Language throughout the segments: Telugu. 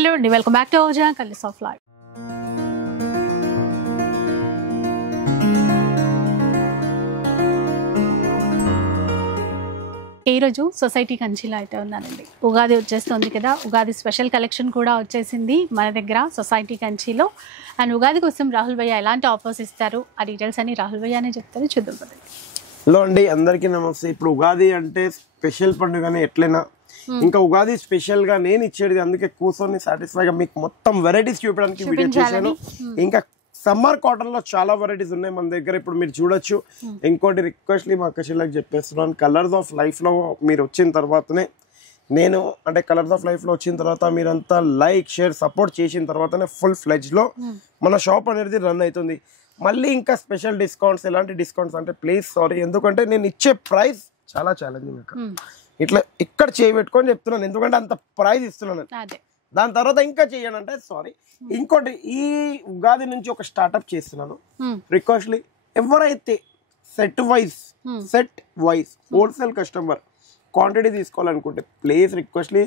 హలో అండి, welcome back to Oja colours of life. ఈరోజు సొసైటీ కంచిలో అయితే ఉన్నానండి. ఉగాది వచ్చేస్తుంది కదా, ఉగాది స్పెషల్ కలెక్షన్ కూడా వచ్చేసింది మన దగ్గర సొసైటీ కంచిలో. అండ్ ఉగాది కోసం రాహుల్ భయ్య ఎలాంటి ఆఫర్స్ ఇస్తారు, ఆ డీటెయిల్స్ అని రాహుల్ భయ్య అనే చెప్తారు, చూద్దాం పదండి. హలో అండి, అందరికీ నమస్తే. ఇప్పుడు ఉగాది అంటే స్పెషల్ పండుగనే ఎట్లయినా, ఇంకా ఉగాది స్పెషల్ గా నేను ఇచ్చేది, అందుకే కూర్చొని సాటిస్ఫైగా మీకు మొత్తం వెరైటీస్ చూపించడానికి వీడియో చేశాను. ఇంకా సమ్మర్ కాటన్ లో చాలా వెరైటీస్ ఉన్నాయి మన దగ్గర, ఇప్పుడు మీరు చూడొచ్చు. ఇంకోటి రిక్వెస్ట్లీ మా అక్కలకు చెప్పేస్తున్నాను, కలర్స్ ఆఫ్ లైఫ్ లో మీరు వచ్చిన తర్వాతనే నేను అంటే కలర్స్ ఆఫ్ లైఫ్ లో వచ్చిన తర్వాత మీరంతా లైక్ షేర్ సపోర్ట్ చేసిన తర్వాతనే ఫుల్ ఫ్లెడ్జ్ లో మన షాప్ అనేది రన్ అవుతుంది. మళ్ళీ ఇంకా స్పెషల్ డిస్కౌంట్స్, ఎలాంటి డిస్కౌంట్స్ అంటే ప్లీజ్ సారీ, ఎందుకంటే నేను ఇచ్చే ప్రైస్ చాలా ఛాలెంజింగ్. ఇట్లా ఇక్కడ చేయబెట్టుకొని చెప్తున్నాను, ఎందుకంటే అంత ప్రైస్ ఇస్తున్నాను. దాని తర్వాత ఇంకా చేయనంటే సారీ. ఇంకోటి, ఈ ఉగాది నుంచి ఒక స్టార్ట్అప్ చేస్తున్నాను. రిక్వెస్ట్లీ ఎవరైతే set wise wholesale customer quantity తీసుకోవాలనుకుంటే ప్లీజ్ రిక్వెస్ట్లీ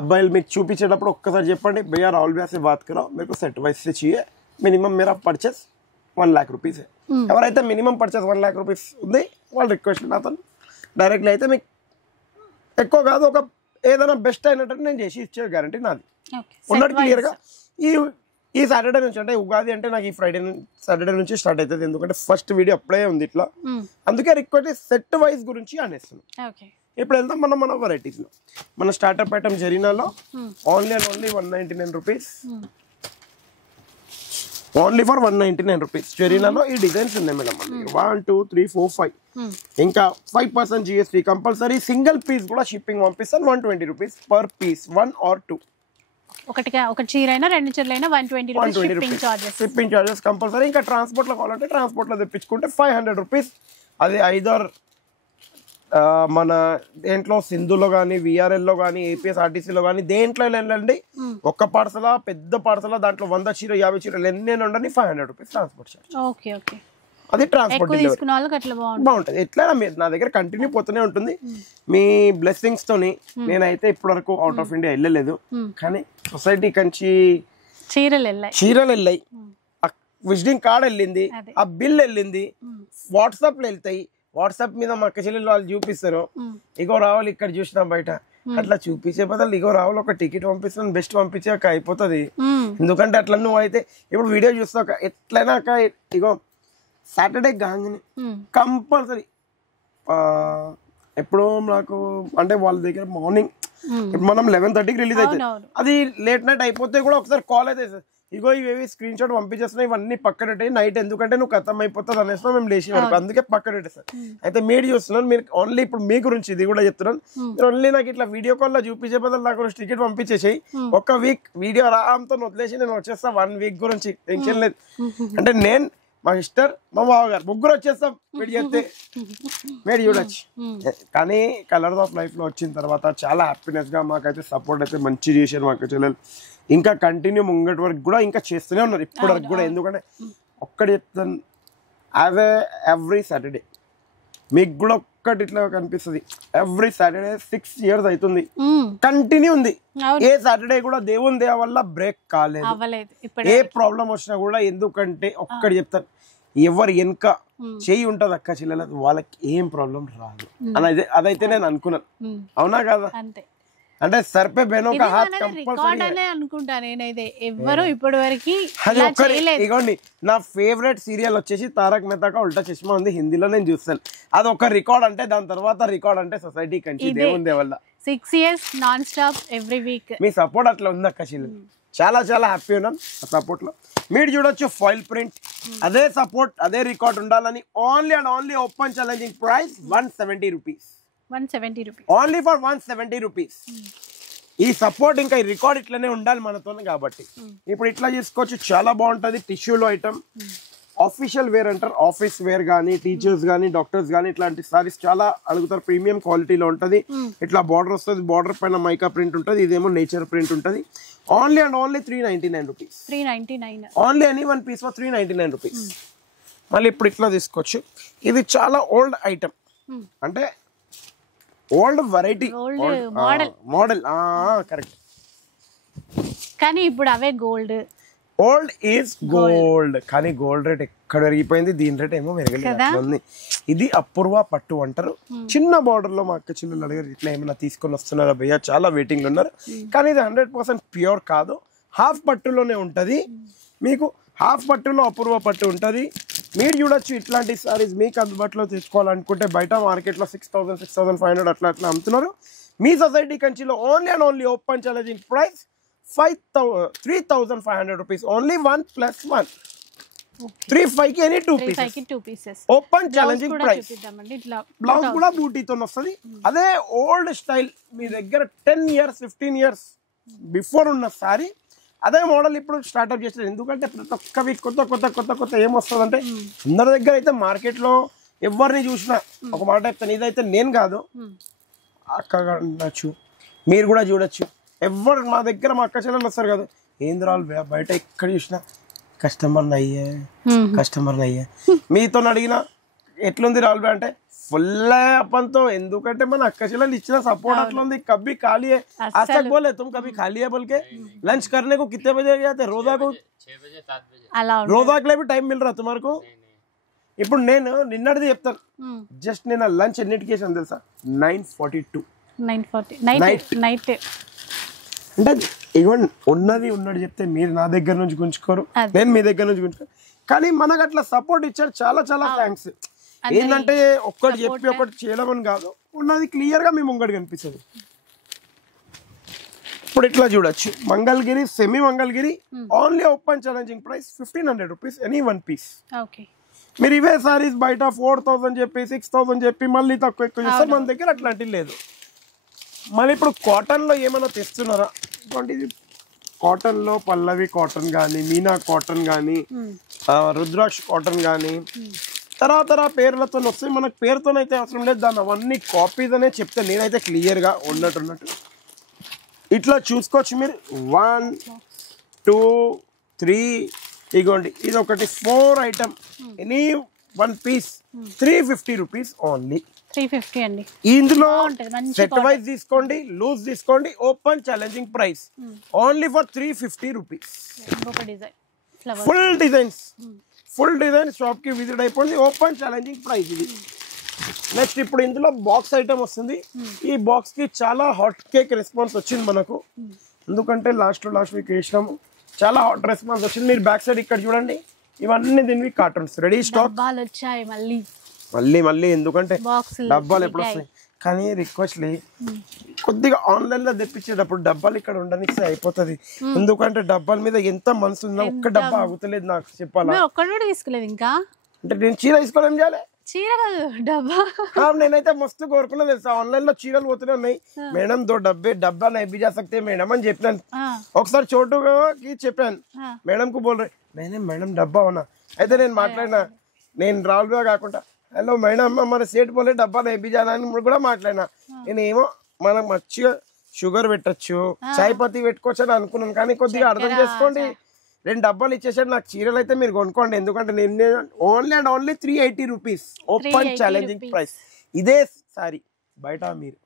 అబ్బాయిలు మీకు చూపించేటప్పుడు ఒక్కసారి చెప్పండి, భయ్యా రాहुल भैया से बात करो, मेरे को सेट वाइज से चाहिए, मिनिमम मेरा परचेस 1 लाख रुपीस है. ఎవరైతే మినిమం పర్చేస్ 1 लाख रुपीस ఉంది వాళ్ళు రిక్వెస్ట్ నాతో డైరెక్ట్లీ అయితే మీకు ఎక్కువ కాదు, ఒక ఏదైనా బెస్ట్ అయినట్టు నేను చేసి ఇచ్చే గ్యారంటీ నాది ఉన్నట్టు క్లియర్గా. ఈ సాటర్డే నుంచి అంటే ఉగాది అంటే నాకు ఈ సాటర్డే నుంచి స్టార్ట్ అవుతుంది, ఎందుకంటే ఫస్ట్ వీడియో అప్లై ఉంది ఇట్లా, అందుకే రిక్వెస్ట్ సెట్ వైజ్ గురించి అనేస్తున్నాం. ఇప్పుడు వెళ్తాం మన వెరైటీస్ లో. మన స్టార్ట్అప్ ఐటమ్ జరీనాలో only 199 rupees, only for 199 rupees. జరీనాలో ఈ డిజైన్స్ ఉన్నాయి మేడం, 1 2 3 4 5, ఇంకా 5% GST కంపల్సరీ. సింగిల్ పీస్ కూడా షిప్పింగ్ పంపిస్తాను, 120 రూపీస్ పర్ పీస్, 1 or 2. ఒక చీర అయినా 2 చీరలైనా 120 రూపీస్ షిప్పింగ్ చార్జెస్ కంపల్సరీ. ఇంకా ట్రాన్స్పోర్ట్ లో కావాలంటే ట్రాన్స్పోర్ట్ లో తెప్పించుకుంటే 500 రూపీస్. అది ఐదర్ మన దేంట్లో సింధులో కానీ, విఆర్ఎల్లో కానీ, ఏపీఎస్ఆర్టీసీలో కానీ దేంట్లో వెళ్ళండి, ఒక్క పార్సలా పెద్ద పార్సలా, దాంట్లో 100 చీర 50 చీరలు ఎన్ని ఉండండి, 500 రూపీస్ ట్రాన్స్పోర్ట్ చార్జ్. అది ట్రాన్స్పోర్ట్ బాగుంటుంది. ఎట్లయినా మీరు నా దగ్గర కంటిన్యూ పోతూనే ఉంటుంది. మీ బ్లెస్సింగ్స్ తోని నేనైతే ఇప్పటి వరకు అవుట్ ఆఫ్ ఇండియా వెళ్ళలేదు, కానీ సొసైటీ కంచి చీరలు వెళ్ళాయి, విజిటింగ్ కార్డ్ వెళ్ళింది, ఆ బిల్ వెళ్ళింది, వాట్సాప్ లో వెళ్తాయి. వాట్సాప్ మీద మా అక్క చెల్లెలు వాళ్ళు చూపిస్తారు, ఇగో రావాలి ఇక్కడ చూసినా బయట, అట్లా చూపించే బదులు ఇగో రావాలి ఒక టికెట్ పంపిస్తాను, బెస్ట్ పంపించాక అయిపోతుంది. ఎందుకంటే అట్లా నువ్వు అయితే ఇప్పుడు వీడియో చూస్తావు ఎట్లయినా ఇగో సాటర్డే గాంగని కంపల్సరీ ఎప్పుడో నాకు అంటే వాళ్ళ దగ్గర మార్నింగ్ మనం 11:30కి రిలీజ్ అవుతుంది, అది లేట్ నైట్ అయిపోతే కూడా ఒకసారి కాల్ అయితే సార్ ఇగో ఇవేవి స్క్రీన్ షాట్ పంపించేస్తున్నాయి, ఇవన్నీ పక్కన నైట్, ఎందుకంటే నువ్వు ఖతం అయిపోతుంది అనేసి మేము లేచి వరకు, అందుకే పక్కన పెట్టేస్తాను. అయితే మీరు చూస్తున్నాను, మీరు ఓన్లీ ఇప్పుడు మీ గురించి ఇది కూడా చెప్తున్నాను, మీరు ఓన్లీ నాకు ఇట్లా వీడియో కాల్ లో చూపించే బదులు నాకు టికెట్ పంపించేసాయి, ఒక వీక్ వీడియో రామ్తో వదిలేసి నేను వచ్చేస్తా, 1 వీక్ గురించి టెన్షన్ లేదు. అంటే నేను, మా సిస్టర్, మా బావగారు ముగ్గురు వచ్చేస్తాం వీడియో చెప్తే మీరు చూడొచ్చు. కానీ కలర్స్ ఆఫ్ లైఫ్ లో వచ్చిన తర్వాత చాలా హ్యాపీనెస్ గా మాకైతే సపోర్ట్ అయితే మంచి చేశారు మా అక్క చెల్లెలు. ఇంకా కంటిన్యూ ముంగటి వరకు కూడా ఇంకా చేస్తూనే ఉన్నారు ఇప్పటి వరకు కూడా, ఎందుకంటే ఒక్కటి చెప్తాను, ఎవ్రీ సాటర్డే మీకు కూడా ఒక్కటి ఇట్లా కనిపిస్తుంది, ఎవ్రీ సాటర్డే 6 years అవుతుంది కంటిన్యూ ఉంది. ఏ సాటర్డే కూడా దేవుని దయ వల్ల బ్రేక్ కాలేదు, ఏ ప్రాబ్లం వచ్చినా కూడా. ఎందుకంటే ఒక్కటి చెప్తాను, ఎవరు వెనుక చేయి ఉంటది అక్క చెల్లెల, వాళ్ళకి ఏం ప్రాబ్లం రాదు అని అదైతే నేను అనుకున్నాను. అవునా కదా? అంటే సర్పే బెనో కా హాత్ కంపల్సరీ అనుకుంటా నేనైతే, ఎవ్వరు ఇప్పటి వరకు. ఇగోండి నా ఫేవరెట్ సీరియల్ వచ్చేసి తారక్ మెహతా కా ఉల్టా చష్మా ఉంది, హిందీలో నేను చూస్తాను. అది ఒక రికార్డ్ అంటే, దాని తర్వాత రికార్డ్ అంటే సొసైటీ కంచి దేవుందే వల్ల 6 years non stop every week. మీ సపోర్ట్ అట్లా ఉంది అక్క చెల్లెలు, చాలా చాలా హ్యాపీ ఉన్నాం ఆ సపోర్ట్ లో. మీరు చూడొచ్చు ఫాయిల్ ప్రింట్, అదే సపోర్ట్ అదే రికార్డ్ ఉండాలని only and only open challenging price 170 rupees, only for 170 rupees. ఈ సపోర్ట్ ఇంకా ఈ రికార్డ్ ఇట్లనే ఉండాలి మనతో కాబట్టి ఇప్పుడు ఇట్లా చేసుకోవచ్చు, చాలా బాగుంటది. టిష్యూలో ఐటమ్ ఆఫీషియల్ వేర్ అంటారు, ఆఫీస్ వేర్ కానీ, టీచర్స్ కానీ, డాక్టర్స్ కానీ ఇట్లాంటి సారీస్ చాలా అడుగుతారు. ప్రీమియం క్వాలిటీలో ఉంటది, ఇట్లా బార్డర్ వస్తుంది, బార్డర్ పైన మైకా ప్రింట్ ఉంటుంది, ఇదేమో నేచర్ ప్రింట్ ఉంటుంది. Only and only 399 rupees, only any 1 piece for 399 rupees. మళ్ళీ ఇప్పుడు ఇట్లా తీసుకోవచ్చు, ఇది చాలా ఓల్డ్ ఐటమ్, అంటే ఓల్డ్ వెరైటీ మోడల్ కరెక్ట్. కానీ ఇప్పుడు అవే గోల్డ్. ఓల్డ్ ఈజ్ గోల్డ్, కానీ గోల్డ్ రేట్ ఎక్కడ పెరిగిపోయింది, దీని రేట్ ఏమో పెరగలేదు. ఇది అపూర్వ పట్టు అంటారు. చిన్న బార్డర్ లో మా అక్క చిన్నలు అడిగారు ఇట్లా ఏమైనా తీసుకొని వస్తున్నారా భయ్యా, చాలా వెయిటింగ్ లో ఉన్నారు. కానీ ఇది 100% ప్యూర్ కాదు, హాఫ్ పట్టులోనే ఉంటది. మీకు హాఫ్ పట్టులో అపూర్వ పట్టు ఉంటది. మీరు చూడొచ్చు ఇట్లాంటి సారీస్ మీకు అందుబాటులో తెచ్చుకోవాలనుకుంటే బయట మార్కెట్లో 6,000 6,500 అట్లా అట్లా అమ్ముతున్నారు. మీ సొసైటీ కంచిలో only and only open challenging price 3,500 rupees. Only 1 plus 1. 3,500 కి any 2 pieces. Open challenging price. Blouse కూడా బూటీతో వస్తుంది. అదే ఓల్డ్ స్టైల్ మీ దగ్గర 10 years 15 years బిఫోర్ ఉన్న సారీ అదే మోడల్ ఇప్పుడు స్టార్ట్అప్ చేస్తారు. ఎందుకంటే ప్రతి ఒక్క వీక్ కొత్త కొత్త కొత్త కొత్త ఏమొస్తుంది అంటే అందరి దగ్గర అయితే మార్కెట్లో ఎవరిని చూసినా ఒక మాట చెప్తాను, ఇదైతే నేను కాదు అక్క ఉండొచ్చు, మీరు కూడా చూడొచ్చు, ఎవరు మా దగ్గర మా అక్క చెల్లెలు వస్తారు కదా, ఏంది రాళ్ళు బయట ఎక్కడ చూసినా కస్టమర్ అయ్యే మీతో అడిగినా ఎట్లుంది రాళ్ళు అంటే ఫుల్ అప్పంతో. ఎందుకంటే మన అక్క చెల్లెలు ఇచ్చిన సపోర్ట్ అట్లా ఉంది. కभी खाली है आज तक बोले तुम कभी खाली है बोल के लंच करने को कितने बजे जाते रोजा को 6 बजे 7 बजे रोजा के लिए भी टाइम मिल रहा तुम्हारे को. ఇప్పుడు నేను నిన్నటిది చెప్తాను, జస్ట్ నేను లంచ్ ఎన్నిటికి చేసాను తెలుసా, 9:42 నైట్. అంటే ఇవన్నీ ఉన్నది చెప్తే మీరు నా దగ్గర నుంచి గుంచుకోరు, నేను మీ దగ్గర నుంచి గుంచుకోరు. కానీ మనకు అట్లా సపోర్ట్ ఇచ్చారు, చాలా చాలా థ్యాంక్స్. ఏంటంటే ఒక్కటి చెప్పి ఒకటి చేయడం కాదు, ఉన్నది క్లియర్ గా మీ ముంగడి కనిపిస్తుంది. ఇప్పుడు ఇట్లా చూడొచ్చు, Mangalagiri semi Mangalagiri only open challenging price 1,500 rupees any 1 piece. మీరు ఇవే సారీస్ బయట 4,000 చెప్పి 6,000 చెప్పి మళ్ళీ తక్కువ ఎక్కువ చేస్తారు, మన దగ్గర అట్లాంటివి లేదు. మళ్ళీ ఇప్పుడు కాటన్ లో ఏమైనా తెస్తున్నారా, ఇది కాటన్ లో పల్లవి కాటన్ కానీ, మీనా కాటన్ కానీ, రుద్రాక్ష కాటన్ కానీ తరతర పేర్లతో వస్తాయి. మనకు పేరుతోనైతే అవసరం లేదు, దాన్ని అవన్నీ కాపీస్ అనే చెప్తే నేనైతే క్లియర్గా ఉన్నట్టు ఇట్లా చూసుకోవచ్చు మీరు. 1 2 3 ఇగోండి, ఇది ఒకటి 4 item any 1 piece 350 rupees only. 350 అండి. ఇందులో సెట్ వైజ్ తీసుకోండి, లూజ్ తీసుకోండి, open challenging price only for 350 rupees. Full design shop కి విజిట్ అయిపోయింది, ఓపెన్ ఛాలెంజింగ్ ప్రైస్ ఇది. నెక్స్ట్ ఇప్పుడు ఇందులో బాక్స్ ఐటమ్ వస్తుంది. ఈ బాక్స్ కి చాలా హాట్ కేక్ రెస్పాన్స్ వచ్చింది మనకు, ఎందుకంటే లాస్ట్ వీక్ వేసినాము, చాలా హాట్ రెస్పాన్స్ వచ్చింది. మీరు బ్యాక్ సైడ్ ఇక్కడ చూడండి, ఇవన్నీ దీనివి కార్టూన్స్ రెడీ స్టాక్ వచ్చాయి. మళ్ళీ ఎందుకంటే డబ్బాలు ఎప్పుడు వస్తాయి. కానీ రిక్వెస్ట్ కొద్దిగా ఆన్లైన్ లో తెప్పించేటప్పుడు డబ్బాలు ఇక్కడ ఉండనిస్తే అయిపోతుంది. ఎందుకంటే డబ్బాల మీద ఎంత మనసు ఉన్నా ఒక్క డబ్బా ఆగుతలేదు నాకు చెప్పాలా. తీసుకోలేదు ఇంకా అంటే నేను చీర తీసుకోవడం చేయాలి, చీర కాదు డబ్బా. నేనైతే మస్తు కోరుకున్నా తెలుసా, ఆన్లైన్ లో చీరలు పోతూనే ఉన్నాయి. మేడం డబ్బా నై బిజా సక్తే మేడం అని చెప్పాను. ఒకసారి చోటుకి చెప్పాను, మేడం కు బోల్ మేడం డబ్బా ఉన్నా. అయితే నేను మాట్లాడినా, నేను రావులుగా కాకుండా హలో మేడం మన సేట్ పోలే డబ్బా నై బిజా అని కూడా మాట్లాడినా. నేనేమో మనం మంచిగా షుగర్ పెట్టచ్చు, చాయ్ పత్తి పెట్టుకోవచ్చు అని అనుకున్నాను. కానీ కొద్దిగా అర్థం చేసుకోండి, 2 డబ్బాలు ఇచ్చేసాడు, నాకు చీరలు అయితే మీరు కొనుక్కోండి. ఎందుకంటే నేను only and only 380 rupees open challenging price. ఇదే సారీ బయట మీరు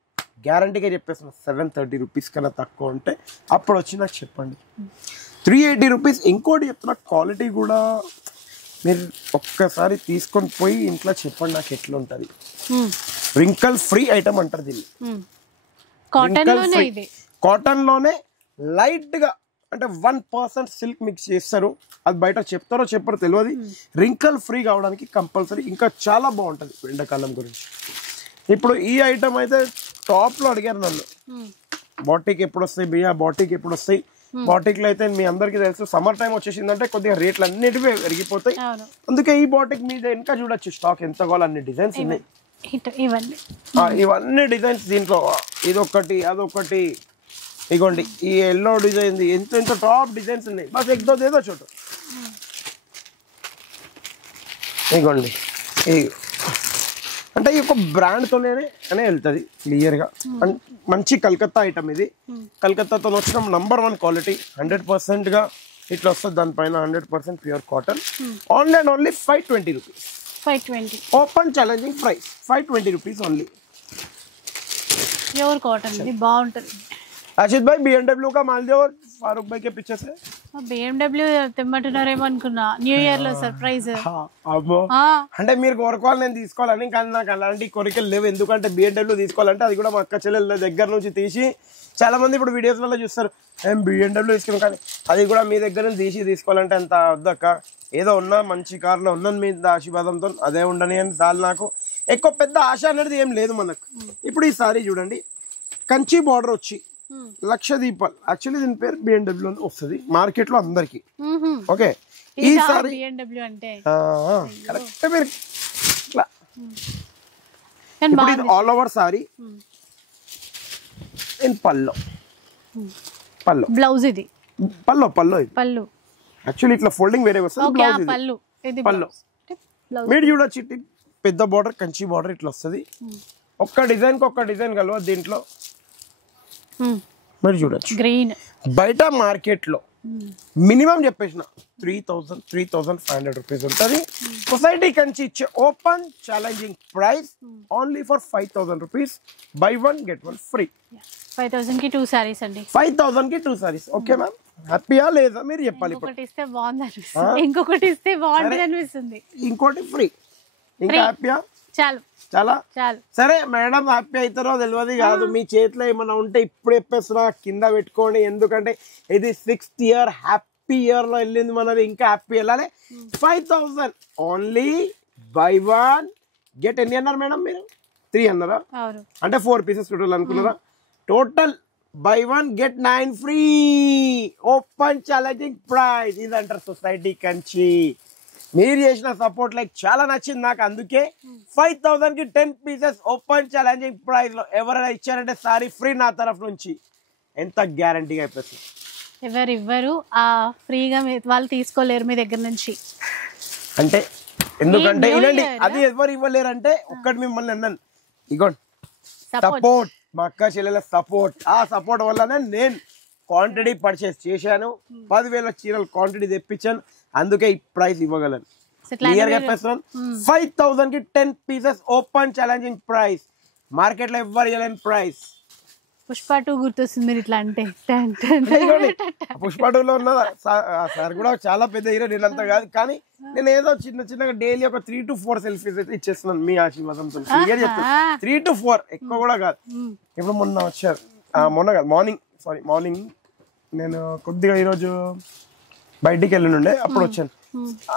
గ్యారంటీగా చెప్పేస్తున్నా 730 rupees కన్నా తక్కువ ఉంటే అప్పుడు వచ్చి నాకు చెప్పండి. 380 rupees. ఇంకోటి చెప్తున్నా, క్వాలిటీ కూడా మీరు ఒక్కసారి తీసుకొని పోయి ఇంట్లో చెప్పండి నాకు ఎట్లా ఉంటుంది. రింకల్ ఫ్రీ ఐటమ్ అంటారు దీన్ని. కాటన్ లోనే లైట్ గా అంటే 1% సిల్క్ మిక్స్ చేస్తారు, అది బయట చెప్తారో చెప్పారో తెలియదు. రింకల్ ఫ్రీ కావడానికి కంపల్సరీ ఇంకా చాలా బాగుంటుంది ఎండాకాలం గురించి. ఇప్పుడు ఈ ఐటమ్ అయితే టాప్ లో అడిగారు నన్ను, బాటిక్ ఎప్పుడు వస్తాయి భయ్యా, బాటిక్ ఎప్పుడు వస్తాయి. బాటిక్ లో అయితే మీ అందరికి తెలుసు సమ్మర్ టైం వచ్చేసిందంటే కొద్దిగా రేట్లు అన్నిటివే పెరిగిపోతాయి. అందుకే ఈ బాటిక్ మీద ఇంకా చూడొచ్చు స్టాక్ ఎంత కావాలి, అన్ని డిజైన్స్ ఉన్నాయి. ఇవన్నీ డిజైన్స్ దీంట్లో ఇదొకటి అదొకటి. ఇగోండి ఈ ఎల్లో డిజైన్ ఎంత టాప్ డిజైన్స్ ఉన్నాయి. బస్ ఏదో చోటు ఇగోండి, అంటే ఈ ఒక బ్రాండ్ తోనే వెళ్తుంది క్లియర్ గా. మంచి కలకత్తా ఐటమ్ ఇది, కలకత్తాతో వచ్చిన #1 క్వాలిటీ 100% గా ఇట్లా వస్తుంది. దానిపైన 100% pure cotton. Only and only 520 rupees. 520 open challenging price 520 rupees only. Pure cotton ఇది బాగుంటుంది. అశిత్ భాయ్ BMW का माल दो ఫారూక్ బైకే పిచ్చేసే BMW తెమ్మంటున్నారేమో అనుకున్నా, న్యూ ఇయర్ లో సర్ప్రైజ్. అబ్బో, అంటే మీరు కోరుకోవాలి నేను తీసుకోవాలని, కానీ నాకు అలాంటి కోరికలు లేవు. ఎందుకంటే BMW తీసుకోవాలంటే అది కూడా మా అక్క చెల్లెల దగ్గర నుంచి తీసి, చాలా మంది ఇప్పుడు వీడియోస్ వల్ల చూస్తారు ఏం BMW తీసుకున్నాం, కానీ అది కూడా మీ దగ్గర నుంచి తీసుకోవాలంటే అంత వద్దక్క. ఏదో ఉన్నా మంచి కార్లో ఉన్నాను మీ ఆశీర్వాదంతో, అదే ఉండని అని చాలు. నాకు ఎక్కువ పెద్ద ఆశ అనేది ఏం లేదు మనకు. ఇప్పుడు ఈ సారీ చూడండి, కంచి బార్డర్ వచ్చి లక్షదీపాలు, యాక్చువల్లీ దీని పేరు BMW వస్తుంది మార్కెట్ లో అందరికి. ఓకే, ఈ సారీ అంటే కరెక్ట్ మీరు ఇట్లా ఇది all over sorry in pallu blouse, ఇది పల్లో ఇది పళ్ళు. యాక్చువల్లీ ఇట్లా ఫోల్డింగ్ వేరే వస్తుంది, బ్లౌజ్ ఇది పల్లో. మీరు చూడొచ్చు ఇటు పెద్ద బార్డర్ కంచి బార్డర్ ఇట్లా వస్తుంది. ఒక్క డిజైన్ కి ఒక్క డిజైన్ కలవ దీంట్లో. మీరు చూడొచ్చు గ్రీన్. బయట మార్కెట్ లో మినిమం చెప్పేసిన 3,500 రూపీస్ ఉంటుంది. సొసైటీ కంచి ఇచ్చే open challenging price only for 5,000 rupees. Buy 1 get 1 free. 5,000 కి 2 సారీస్ అండి. 5,000 కి 2 సారీస్. ఓకే మ్యామ్, హ్యాపీయా లేదా మీరు చెప్పాలి. ఇంకొకటి ఇస్తే బాగుంది అనిపిస్తుంది, ఇంకొకటి ఇస్తే బాగుంది అనిపిస్తుంది, ఇంకోటి ఫ్రీ. ఇంకా హ్యాపీయా? చాలు చాలా చాలు. సరే మేడం, హ్యాపీ అవుతారో తెలియదు కాదు, మీ చేతిలో ఏమైనా ఉంటే ఇప్పుడు చెప్పేస్తున్నా కింద పెట్టుకోండి. ఎందుకంటే ఇది 6th ఇయర్, హ్యాపీ ఇయర్ లో వెళ్ళింది మనది, ఇంకా హ్యాపీ వెళ్ళాలి. 5,000 ఓన్లీ. బై 1 get ఎన్ని అన్నారు మేడం మీరు? 3 అన్నారా? అంటే 4 పీసెస్ టోటల్ అనుకున్నారా? Total by 1 get 9 free. Open challenging price. ఇది అంటారు సొసైటీ కంచి. మీరు చేసిన సపోర్ట్ లైక్ చాలా నచ్చింది నాకు, అందుకే 5,000 కి 10 పీసెస్ ఓపెన్ ఛాలెంజింగ్ ప్రైస్ లో ఎవరైనా ఇచ్చారంటే సారీ ఫ్రీ నా తరఫు నుంచి. ఎంత గ్యారంటీగా అయిపోతుంది. ఎవరు ఇవ్వరు ఫ్రీగా, వాళ్ళు తీసుకోలేరు మీ దగ్గర నుంచి. అంటే ఎందుకంటే ఇలాంటి అది ఎవరు ఇవ్వలేరు అంటే ఒక్కటి మిమ్మల్ని అన్నాను, ఇగోండి సపోర్ట్, మా అక్క చెల్లెల సపోర్ట్. ఆ సపోర్ట్ వల్లనే నేను క్వాంటిటీ పర్చేస్ చేశాను. 10,000 చీరలు క్వాంటిటీ తెప్పించాను, అందుకే ఈ ప్రైస్ ఇవ్వగలను. క్లియర్ గా చెప్పేస్తున్నాను. 5,000 కి 10 pieces open challenging price. Market లో ఎవ్వరు ఇవ్వలేని ప్రైస్. పుష్ప 2 గుర్తొస్తుంది మీరు ఇట్లా అంటే. పుష్ప 2 లో ఉన్న సార్ కూడా చాలా పెద్ద హీరో, నేనంతా కాదు, కానీ నేను ఏదో చిన్నగా డైలీ ఒక 3 to 4 సెల్ఫీస్ అయితే ఇచ్చేస్తున్నాను మీ ఆశీర్వాదంతో. క్లియర్ చెప్తాను, 3 to 4, ఎక్కువ కూడా కాదు. ఇప్పుడు మొన్న వచ్చారు, మొన్న కాదు మార్నింగ్ నేను కొద్దిగా ఈరోజు బయటికి వెళ్ళినుండే, అప్పుడు వచ్చాను.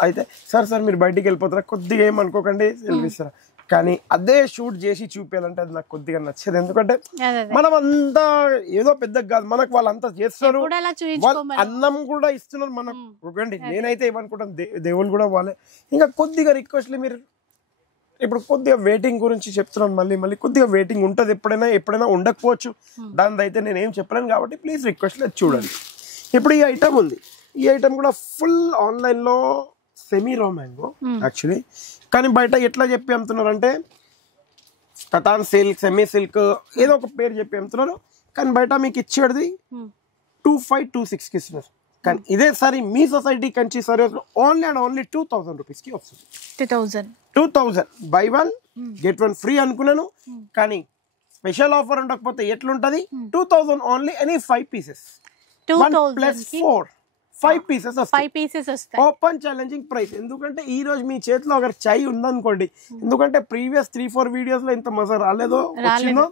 అయితే సార్ మీరు బయటికి వెళ్ళిపోతారా, కొద్దిగా ఏమనుకోకండి సెల్ఫీ ఇస్తారా, కానీ అదే షూట్ చేసి చూపించాలంటే అది నాకు కొద్దిగా నచ్చదు. ఎందుకంటే మనం అంతా ఏదో పెద్ద కాదు, మనకు వాళ్ళంతా చేస్తారు, వాళ్ళు అన్నం కూడా ఇస్తున్నారు మనకు. ఒకండి నేనైతే ఏమనుకుంటాను, దేవుళ్ళు కూడా వాళ్ళే. ఇంకా కొద్దిగా రిక్వెస్ట్లు, మీరు ఇప్పుడు కొద్దిగా వెయిటింగ్ గురించి చెప్తున్నాను, మళ్ళీ కొద్దిగా వెయిటింగ్ ఉంటుంది, ఎప్పుడైనా ఉండకపోవచ్చు, దాని అయితే నేను ఏం చెప్పలేను. కాబట్టి ప్లీజ్ రిక్వెస్ట్ చూడండి. ఇప్పుడు ఈ ఐటమ్ ఉంది, ఈ ఐటమ్ కూడా ఫుల్ ఆన్లైన్ లో సెమీ రా మ్యాంగో యాక్చువల్లీ, కానీ బయట ఎట్లా చెప్పి అమ్ముతున్నారు అంటే కటాన్ సిల్క్, సెమీ సిల్క్, ఏదో ఒక పేరు చెప్పి అమ్ముతున్నారు. కానీ బయట మీకు ఇచ్చేది 2,526 కి ఇస్తున్నారు. కానీ ఇదే సారీ మీ సొసైటీ కంచి సర్వీస్ లో ఓన్లీ అండ్ ఓన్లీ 2,000 రూపీస్ కి వస్తుంది. 2,000 బై 1 get 1 ఫ్రీ అనుకున్నాను, కానీ స్పెషల్ ఆఫర్ ఉండకపోతే ఎట్లుంటది? 2,000 ఓన్లీ, ఎనీ 5 పీసెస్, 1 + 4 5 పీసెస్ వస్తాయి. Open challenging price. ఎందుకంటే ఈ రోజు మీ చేతిలో ఒక చాయ్ ఉందనుకోండి, ఎందుకంటే ప్రీవియస్ 3-4 వీడియోస్ లో ఇంత మజా రాలేదో వచ్చిందో,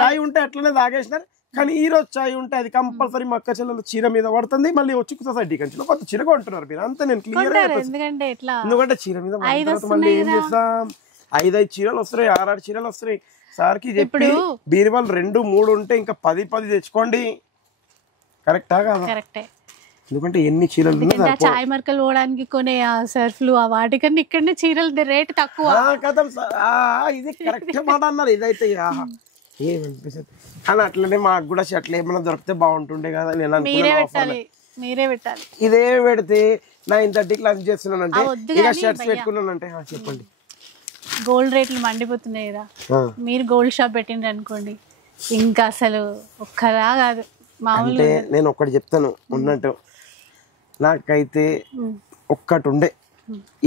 చాయ్ ఉంటే అట్లనే తాగేసినారు. కానీ ఈ రోజు చాయ్ ఉంటే అది కంపల్సరీ మా అక్క చెల్లెలు చీర మీద పడుతుంది. మళ్ళీ వచ్చి సొసైటీ కంచిలో కొత్త చీర కొంటున్నారు మీరు, అంతే. నేను క్లియర్ గా ఎందుకంటే చీర మీద మళ్ళీ ఏం చేస్తాం, 5 చీరలు వస్తున్నాయి, 6 చీరలు వస్తున్నాయి. సార్కి చెప్పి బీరువాలు 2-3 ఉంటే ఇంకా 10 తెచ్చుకోండి. కరెక్టా కాదా? ఎందుకంటే ఎన్ని చీరలు చాయ్ మరకలు పోవడానికి కొనే సర్ఫ్లు వాటికన్నా ఇక్కడనే చీరలు రేట్ తక్కువ కదా. ఇది కరెక్ట్ మాట అన్నారు. ఇదైతే ఏమనిపిస్తుంది, కానీ అట్లనే మాకు కూడా షర్ట్లు ఏమైనా దొరికితే బాగుంటుండే కదా. నేను మీరే పెట్టాలి. ఇదే పెడితే 9:30కి లంచ్ చేస్తున్నానంటే ఇక షర్ట్స్ పెట్టుకున్నానంటే చెప్పండి. గోల్డ్ రేట్లు మండిపోతున్నాయి కదా, మీరు గోల్డ్ షాప్ పెట్టిండ్రు అనుకోండి, ఇంకా అసలు ఒక్కలా కాదు మామూలు. నేను ఒక్కటి చెప్తాను ఉన్నట్టు, నాకైతే ఒక్కటి ఉండే,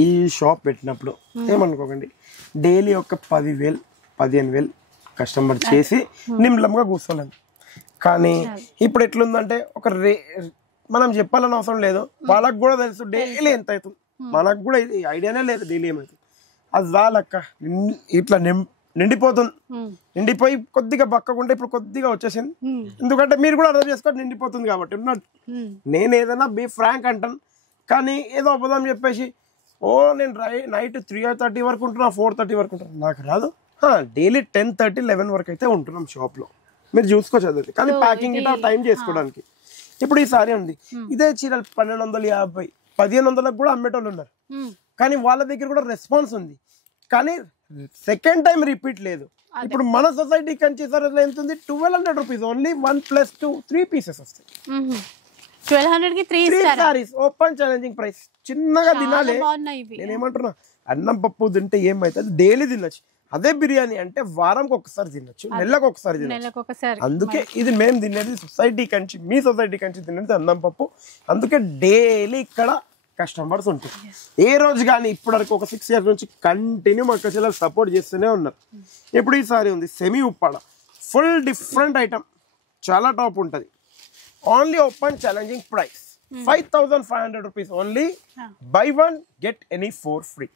ఈ షాప్ పెట్టినప్పుడు ఏమనుకోకండి, డైలీ ఒక 10,000-15,000 కస్టమర్ చేసి నిమ్మలంగా కూర్చోలేము. కానీ ఇప్పుడు ఎట్లుందంటే ఒక మనం చెప్పాలని అవసరం లేదు, వాళ్ళకి కూడా తెలుసు డైలీ ఎంత అవుతుంది. మనకు కూడా ఇది ఐడియానే లేదు డైలీ ఏమవుతుంది. అది వాళ్ళక్క ఇట్లా నిండిపోతుంది, నిండిపోయి కొద్దిగా బక్కకుంటే ఇప్పుడు కొద్దిగా వచ్చేసింది. ఎందుకంటే మీరు కూడా అర్థం చేసుకోండి, నిండిపోతుంది కాబట్టి ఉన్నట్టు. నేను ఏదైనా బీ ఫ్రాంక్ అంటాను, కానీ ఏదో అబద్ధం చెప్పేసి నేను నైట్ 3:30 వరకు ఉంటున్నా, 4:30 వరకు ఉంటున్నా, నాకు రాదు. డైలీ 10:30, 11 వరకు అయితే ఉంటున్నాం షాప్లో, మీరు చూసుకోవచ్చు అది. కానీ ప్యాకింగ్ ఇట్లా టైం చేసుకోవడానికి. ఇప్పుడు ఈ సారీ ఉంది, ఇదే చీరలు 1250, 1500 కూడా అమ్మేటోళ్ళు ఉన్నారు. కానీ వాళ్ళ దగ్గర కూడా రెస్పాన్స్ ఉంది, కానీ సెకండ్ టైం రిపీట్ లేదు. ఇప్పుడు మన సొసైటీ కంచి సారీస్ ఎంత ఉంది, 1200 రూపీస్ ఓన్లీ, 1+2 3 పీసెస్ వస్తాయి. 1200 కి 3 సారీస్ ఓపెన్ ఛాలెంజింగ్ ప్రైస్. చిన్నగా తినాలి. నేనేమంటున్నా, అన్నం పప్పు తింటే ఏమైతుంది, డైలీ తినొచ్చు. అదే బిర్యానీ అంటే వారంకి ఒకసారి తినొచ్చు, నెలకు ఒకసారి తినొచ్చు. అందుకే ఇది మేము తినేది సొసైటీ కంచి, మీ సొసైటీ కంచి తినేది అన్నం పప్పు. అందుకే డైలీ ఇక్కడ కస్టమర్స్ ఉంటుంది. ఏ రోజు కానీ ఇప్పటి వరకు ఒక 6 years నుంచి కంటిన్యూ మా కస్టమర్లు సపోర్ట్ చేస్తూనే ఉన్నారు. ఇప్పుడు ఈ సారీ ఉంది semi Uppada, full different item, చాలా టాప్ ఉంటుంది. Only open challenging price 5500 rupees only. Buy 1 get any 4 free.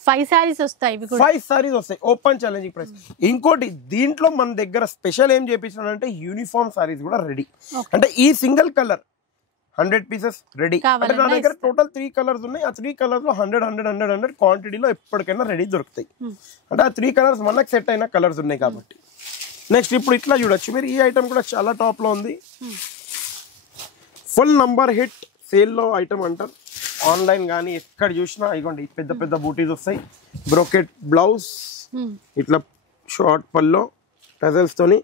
5 saris వస్తాయి, 5 సారీస్ వస్తాయి ఓపెన్ ఛాలెంజింగ్ ప్రైస్. ఇంకోటి దీంట్లో మన దగ్గర స్పెషల్ ఏం చేపించానంటే యూనిఫామ్ సారీస్ కూడా రెడీ. అంటే ఈ సింగిల్ కలర్ 100 పీసెస్ రెడీ. అంటే నా దగ్గర టోటల్ 3 కలర్స్ ఉన్నాయి. ఆ 3 కలర్స్ లో 100 క్వాంటిటీలో ఎప్పటికైనా రెడీ దొరుకుతాయి. అంటే ఆ 3 కలర్స్ మనకు సెట్ అయిన కలర్స్ ఉన్నాయి కాబట్టి. నెక్స్ట్ ఇప్పుడు ఇట్లా చూడొచ్చు మీరు, ఈ ఐటమ్ కూడా చాలా టాప్ లో ఉంది. ఫుల్ నంబర్ హిట్ సేల్లో ఐటమ్ అంటారు. ఆన్లైన్ కానీ ఎక్కడ చూసినా ఇగోండి పెద్ద పెద్ద బూటీస్ వస్తాయి. బ్రోకెట్ బ్లౌజ్, ఇట్లా షార్ట్ పల్లో టజల్స్ తోని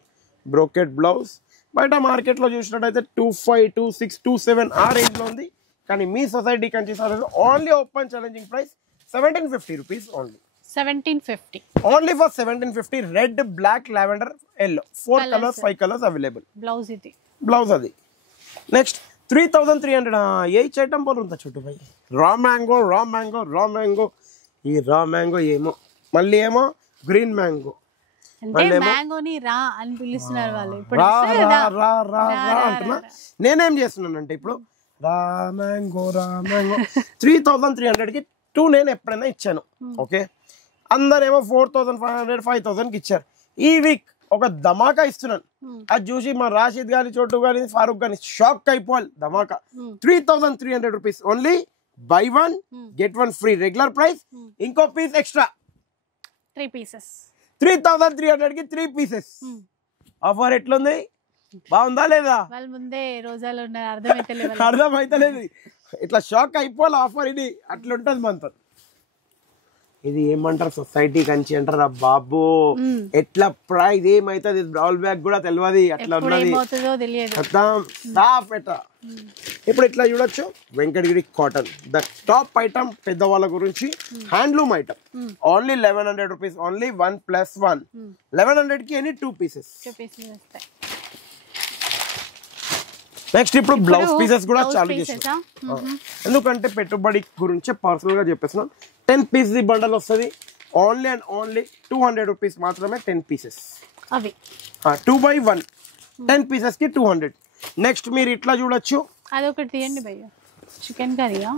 బ్రోకెట్ బ్లౌజ్. బయట మార్కెట్లో చూసినట్టయితే 2500, 2600, 2700 ఆ రేంజ్ లో ఉంది. కానీ మీ society Kanchi saris only open challenging price 1750 rupees only. 1750 only for 1750. Red, black, lavender, yellow 4 colours 5 colours available. Blouse ఇది, బ్లౌజ్ అది. నెక్స్ట్ 3300 ఎయిచ్ ఐటమ్ బోల్ ఉందా చుట్టూ భాయ్. Raw mango, raw mango, raw mango. ఈ రా మ్యాంగో ఏమో, మళ్ళీ ఏమో గ్రీన్ మ్యాంగో. మ్యాంగోని రా అని పిలుస్తున్నారు వాళ్ళు. అంటున్నా. నేనేం చేస్తున్నానంటే ఇప్పుడు రా మ్యాంగో, రా మ్యాంగో 3300కి 2 నేను ఎప్పుడైనా ఇచ్చాను. ఓకే, అందరేమో 4500, 5000కి ఇచ్చారు. ఈ వీక్ ఒక ధమాకా ఇస్తున్నాను. అది చూసి మా రాషిద్ గాని, చోటు గాని, ఫారూక్ గాని షాక్ అయిపోవాలి. ధమాకా 3300 rupees only. Buy 1 get 1 free. Regular price, ఇంకో పీస్ ఎక్స్ట్రా. 3 పీసెస్ 3300కి 3 పీసెస్. ఆఫర్ ఎట్లుంది, బాగుందా లేదా? వాళ్ళ ముందే రోజాలు ఉన్నారు, అర్థమైతలేదు. అర్థమైతలేదు, ఇట్లా షాక్ అయిపోవాలి. ఆఫర్ ఇది అట్లుంటది మనతో. ఇది ఏమంటారు, సొసైటీ కంచి అంటారా బాబు. ఎట్లా ప్రైస్ ఏమైతుంది బ్రౌల్ బ్యాగ్ కూడా తెలియదు, అట్లా ఉన్నది. ఇప్పుడు ఇట్లా చూడొచ్చు, Venkatagiri cotton the top item పెద్దవాళ్ళ గురించి. Handloom item only 1100 rupees only. 1+1 1100కి ఎనీ 2 పీసెస్. నెక్స్ట్ ఇప్పుడు బ్లౌజ్ పీసెస్ కూడా చాలు చేస్తాం, ఎందుకంటే పెట్టుబడి గురించి పర్సనల్ గా చెప్పేస్తున్నాం. 10 పీస్ బండల్ వస్తుంది. ఓన్లీ అండ్ ఓన్లీ 200 రూపీస్ మాత్రమే 10 పీసెస్. 2/1 10 పీసెస్ కి 200. నెక్స్ట్ మీరు ఇట్లా చూడొచ్చు, అదొకటి తీయండి భయ్య. చికెన్ కర్రీయా?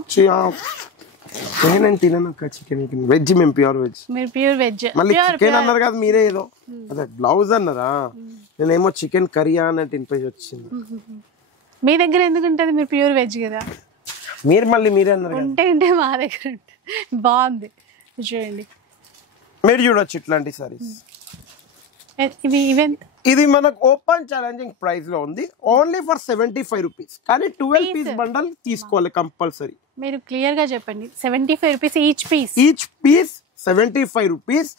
నేను తినను చికెన్, వెజ్. మేము ప్యూర్ వెజ్. మీరు ప్యూర్ వెజ్. మళ్ళీ చికెన్ అన్నారు కదా మీరే, ఏదో అదే బ్లౌజ్ అన్నారా, నేనేమో చికెన్ కర్రీయా అన్నట్టు ఇంపేజ్ వచ్చింది. మీ దగ్గర ఎందుకు ఉంటుంది, మీరు ప్యూర్ వెజ్ కదా. మీరు మళ్ళీ మీరే అన్నారు ఉంటే మా దగ్గర ఉంటుంది. బాగుంది చూడండి, మీరు చూడొచ్చు ఇట్లాంటి సారీస్. ఇది మనకు ఓపెన్ ఛాలెంజింగ్ ప్రైస్ లో ఉంది. Only for 75 rupees. కానీ 12 పీస్ బండల్ తీసుకోవాలి కంపల్సరీ. మీరు క్లియర్ గా చెప్పండి. 75 rupees each piece. Each piece 75 rupees.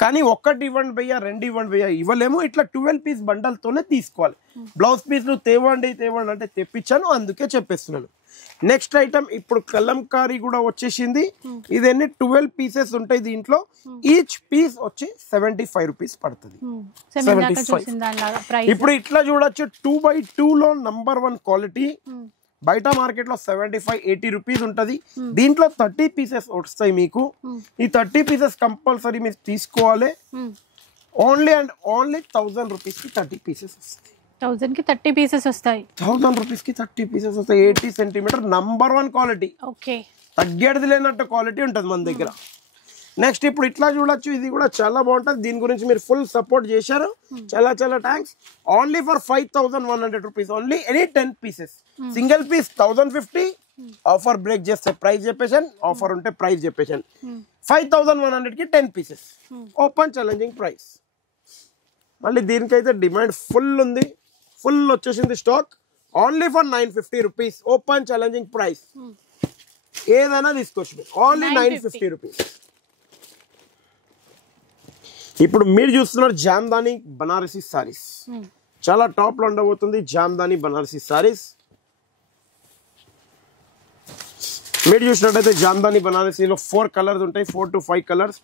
కానీ ఒక్కటి ఇవ్వండి భయ్యా, 2 ఇవ్వండి భయ్యా ఇవ్వలేము. ఇట్లా 12 పీస్ బండల్ తోనే తీసుకోవాలి. బ్లౌజ్ పీస్లు తేవండి అంటే తెప్పించాను, అందుకే చెప్పేస్తున్నాను. నెక్స్ట్ ఐటమ్ ఇప్పుడు కలంకారీ కూడా వచ్చేసింది. ఇదన్నీ 12 పీసెస్ ఉంటాయి దీంట్లో. ఈచ్ పీస్ వచ్చి 75 రూపీస్ పడుతుంది. 75. ఇప్పుడు ఇట్లా చూడొచ్చు, 2/2 లో నంబర్ 1 క్వాలిటీ. బయట మార్కెట్ లో 75-80 రూపీస్ ఉంటది. దీంట్లో 30 పీసెస్ వస్తాయి మీకు. ఈ 30 పీసెస్ కంపల్సరీ మీరు తీసుకోవాలి. ఓన్లీ అండ్ ఓన్లీ 1000 రూపీస్ కి 30 పీసెస్ వస్తాయి. 1000 కి 30 పీసెస్ వస్తాయి. 1000 రూపీస్ కి 30 పీసెస్ వస్తాయి. 80 సెంటీమీటర్ నంబర్ 1 క్వాలిటీ. ఓకే, తగ్గేది లేనట్టు క్వాలిటీ ఉంటుంది మన దగ్గర. నెక్స్ట్ ఇప్పుడు ఇట్లా చూడొచ్చు, ఇది కూడా చాలా బాగుంటుంది. దీని గురించి మీరు ఫుల్ సపోర్ట్ చేశారు, చాలా చాలా thanks. Only for 5100 rupees only, any 10 pieces. Single piece 1050. Offer break చేస్తే ప్రైస్ చెప్పేసాను, ఆఫర్ ఉంటే ప్రైస్ చెప్పేసాను. 5100 కి 10 పీసెస్, ఓపెన్ ఛాలెంజింగ్ ప్రైస్. మళ్ళీ దీనికైతే డిమాండ్ ఫుల్ ఉంది, ఫుల్ వచ్చేసింది stock. Only for 950 rupees, open challenging price. ఏదైనా తీసుకోవచ్చు, ఓన్లీ 950 రూపీస్. ఇప్పుడు మీరు చూస్తున్నారు జామ్దాని బనారసి సారీస్, చాలా టాప్ లో ఉండబోతుంది జామ్దాని బనారసి సారీస్. మీరు చూసినట్టయితే జామ్దాని బనారసీలో 4 కలర్స్ ఉంటాయి, 4 to 5 colours.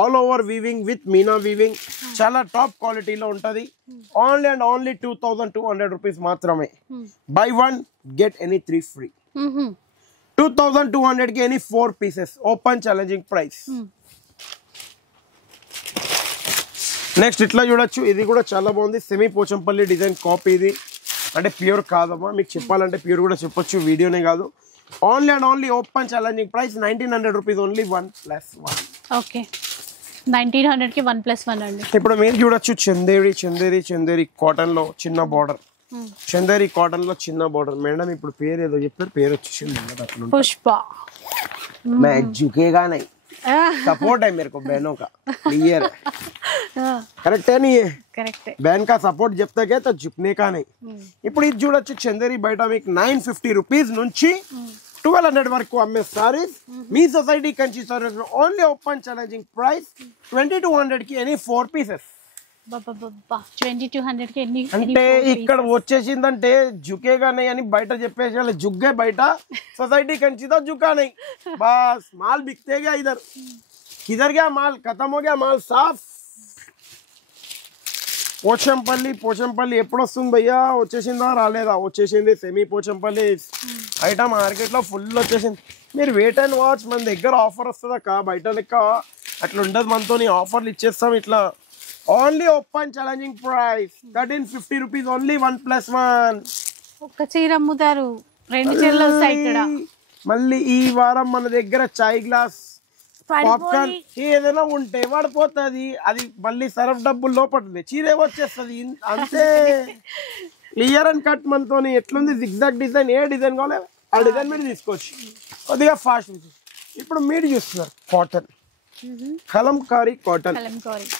All over weaving with Meena weaving, చాలా టాప్ క్వాలిటీలో ఉంటుంది. ఓన్లీ అండ్ ఓన్లీ 2200 రూపీస్ మాత్రమే. Buy 1 get any 3 free. 2200 కి any 4 pieces, open challenging price. Next ఇట్లా చూడొచ్చు, ఇది కూడా చాలా బాగుంది. Semi Pochampally design copy. ఇది అంటే ప్యూర్ కాదమ్మా, మీకు చెప్పాలంటే ప్యూర్ కూడా చెప్పొచ్చు, వీడియోనే కాదు. Only and only open challenging price 1900 rupees only, 1+1. Okay, 1900 కి 1+1 అండి. ఇప్పుడు మీరు చూడొచ్చు చందేరి కాటన్ లో చిన్న బార్డర్. చందేరి కాటన్ లో చిన్న బార్డర్. మేడం ఇప్పుడు పేరు ఏదో చెప్పారు, పేరు వచ్చేసింది పుష్ప. मैं झुकेगा नहीं, सपोर्ट है मेरे को बहनों का, क्लियर है. करेक्ट है नहीं है? కరెక్ట్. बहन का सपोर्ट जब तक है तो झुकने का नहीं. ఇప్పుడు ఇది చూడొచ్చు, చందేరి బయట మీకు 950 రూపీస్ నుంచి 1200 వరకు అమ్మే సారీస్. మీ society Kanchi saris only open challenging price 2200 కి ఎనీ 4 పీసెస్. 2200 కి ఎన్ని అంటే ఇక్కడ వచ్చేసిందంటే జుకేగా नहीं అని బయట చెప్పేసి జుగ్గే బయట, सोसाइटी कंची तो झुका नहीं. बस माल बिकते गया, इधर किधर गया माल, खत्म हो गया माल साफ. పోచంపల్లి ఎప్పుడు వస్తుంది భయ్యా, వచ్చేసిందా రాలేదా? వచ్చేసింది సెమీ పోచంపల్లి ఐటమ్ మార్కెట్ లో ఫుల్ వచ్చేసింది. మీరు వెయిట్ అండ్ వాచ్, మన దగ్గర ఆఫర్ వస్తుందా బయట లెక్క అట్లా ఉండదు. మనతో ఆఫర్లు ఇచ్చేస్తాం ఇట్లా. Only open challenging price 1350 rupees only, 1+1. ఒక్క చీర అమ్ముతారు, 2 చీరలు వస్తాయి ఇక్కడ. మళ్ళీ ఈ వారం మన దగ్గర చాయ్ గ్లాస్, పాప్కార్న్ ఏదైనా ఉంటే పడిపోతుంది. అది మళ్ళీ సర్ఫ్ డబ్బులు లోపడుతుంది, చీర వచ్చేస్తుంది అంతే. క్లియర్ అండ్ కట్ మనతో. ఎట్లుంది జిగ్జాగ్ డిజైన్, ఏ డిజైన్ కావాలి ఆ డిజైన్ మీరు తీసుకోవచ్చు. కొద్దిగా ఫాస్ట్. ఇప్పుడు మీరు చూస్తున్నారు cotton, kalamkari cotton,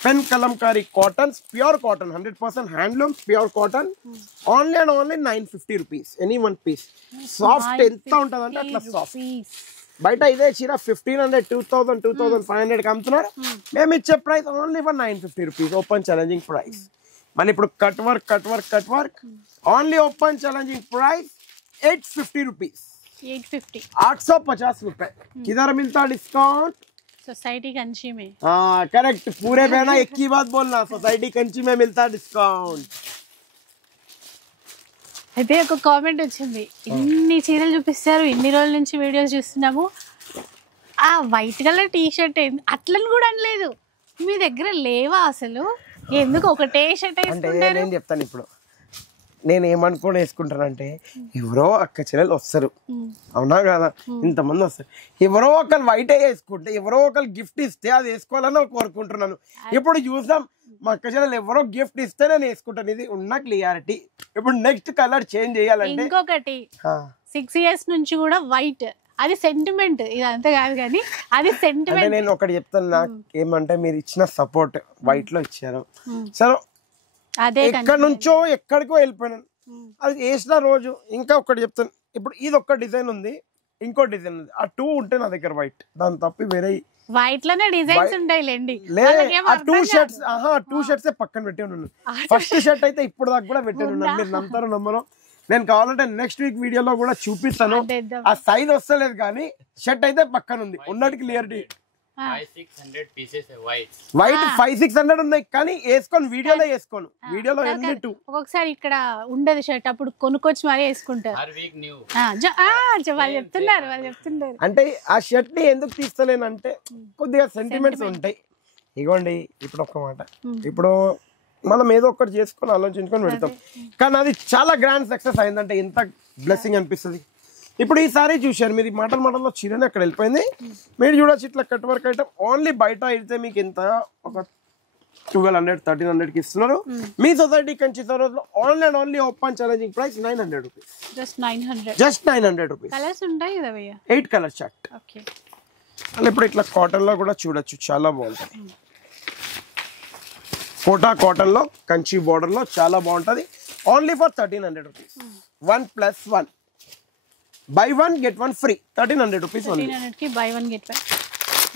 pen kalamkari cotton, pure cotton, 100% handloom pure cotton. Only and only 950 rupees any 1 piece. Soft ఎంత ఉంటుంది అంటే అట్లా సాఫ్ట్. బయట ఇదే చీర 1500, 2000, 2500 కి అమ్ముతున్నారు. మేము ఇచ్చే price only for 950 rupees, open challenging price. మళ్ళీ ఇప్పుడు cut work only open challenging price 850 rupees. 850 रुपए. किधर मिलता डिस्काउंट? सोसाइटी कंची में. हाँ करेक्ट, पूरे बहना एक ही बात बोलना, सोसाइटी कंची में मिलता डिस्काउंट. అయితే ఒక కామెంట్ వచ్చింది, ఇన్ని చీరలు చూపిస్తారు, ఇన్ని రోజుల నుంచి వీడియోస్ చూస్తున్నాము, ఆ వైట్ కలర్ టీ షర్ట్ అట్లని కూడా అనలేదు, మీ దగ్గర లేవా అసలు, ఎందుకు ఒకటే షర్ట్ వేసుకుంటారు? నేను చెప్తాను ఇప్పుడు, నేను ఏమనుకోని వేసుకుంటానంటే ఎవరో అక్క చెల్లెలు వస్తారు, అవునా కదా, ఇంతమంది వస్తారు, ఎవరో ఒకరు వైట్ వేసుకుంటే ఎవరో ఒకరు గిఫ్ట్ ఇస్తే అది వేసుకోవాలని కోరుకుంటున్నాను. ఇప్పుడు చూద్దాం, మా అక్క చెల్లెలు ఎవరో గిఫ్ట్ ఇస్తే నేను వేసుకుంటాను, ఇది ఉన్న క్లియారిటీ. ఇప్పుడు నెక్స్ట్ కలర్ చేంజ్ చేయాలంటే ఇంకొకటి 6 years నుంచి కూడా వైట్, అది సెంటిమెంట్, ఇదంతా కాదు కానీ అది సెంటిమెంట్. నేను ఒకటి చెప్తాను, నాకు ఏమంటే మీరు ఇచ్చిన సపోర్ట్ వైట్ లో ఇచ్చారు, సరే అదే ఎక్కడి నుంచో ఎక్కడికో వెళ్ళిపోయాను, అది వేసిన రోజు. ఇంకా ఒకటి చెప్తాను, ఇప్పుడు ఇది ఒక్క డిజైన్ ఉంది, ఇంకో డిజైన్ ఉంది, ఆ 2 ఉంటే నా దగ్గర వైట్, దాని తప్పి వేరే వైట్ లోనే డిజైన్స్ ఉంటాయి లేండి. ఆ 2 షర్ట్స్, ఆహా 2 షర్ట్స్ పక్కన పెట్టి ఉన్నాను. ఫస్ట్ షర్ట్ అయితే ఇప్పుడు దాకా కూడా పెట్టి ఉన్నాను, మీరు నమ్ముతారో నమ్మరో. నేను కావాలంటే నెక్స్ట్ వీక్ వీడియోలో కూడా చూపిస్తాను, ఆ సైజ్ వస్తలేదు కానీ షర్ట్ అయితే పక్కన ఉంది, ఉన్నట్టు క్లియరిటీ. 500-600 pieces white. వైట్ 500-600 ఉన్నాయి కానీ వేసుకోను, వీడియోలో వేసుకోను, వీడియోలో ఎన్ని 2. ఒక్కొక్కసారి ఇక్కడ ఉండదు షర్ట్, అప్పుడు కొనుక్కొచ్చి మరీ వేసుకుంటారు. వాళ్ళు చెప్తున్నారు. అంటే ఆ షర్ట్ ని ఎందుకు తీస్తలేనంటే కొద్దిగా సెంటిమెంట్స్ ఉంటాయి. ఇగోండి ఇప్పుడు ఒక్క మాట, ఇప్పుడు మనం ఏదో ఒకటి చేసుకొని ఆలోచించుకొని పెడతాం, కానీ అది చాలా గ్రాండ్ సక్సెస్ అయిందంటే ఎంత బ్లెస్సింగ్ అనిపిస్తుంది. ఇప్పుడు ఈ సారీ చూశారు మీరు, మాటల్లో చీరని అక్కడ వెళ్ళిపోయింది. మీరు చూడొచ్చు ఇట్లా కట్ వర్క్ ఐటమ్ ఓన్లీ బయట అయితే మీకు ఎంత ఒక 1200-1300కి ఇస్తున్నారు. మీ సొసైటీ కంచి రోజులో only and only open challenging price 900 rupees. Just 900 rupees. 8 colour chart. మళ్ళీ ఇప్పుడు ఇట్లా కాటన్ లో కూడా చూడొచ్చు, చాలా బాగుంటుంది. కోటా కాటన్ లో కంచి బోర్డర్ లో చాలా బాగుంటది. Only for 1300 rupees. 1+1 by 1 get 1 free. 1300 rupees only.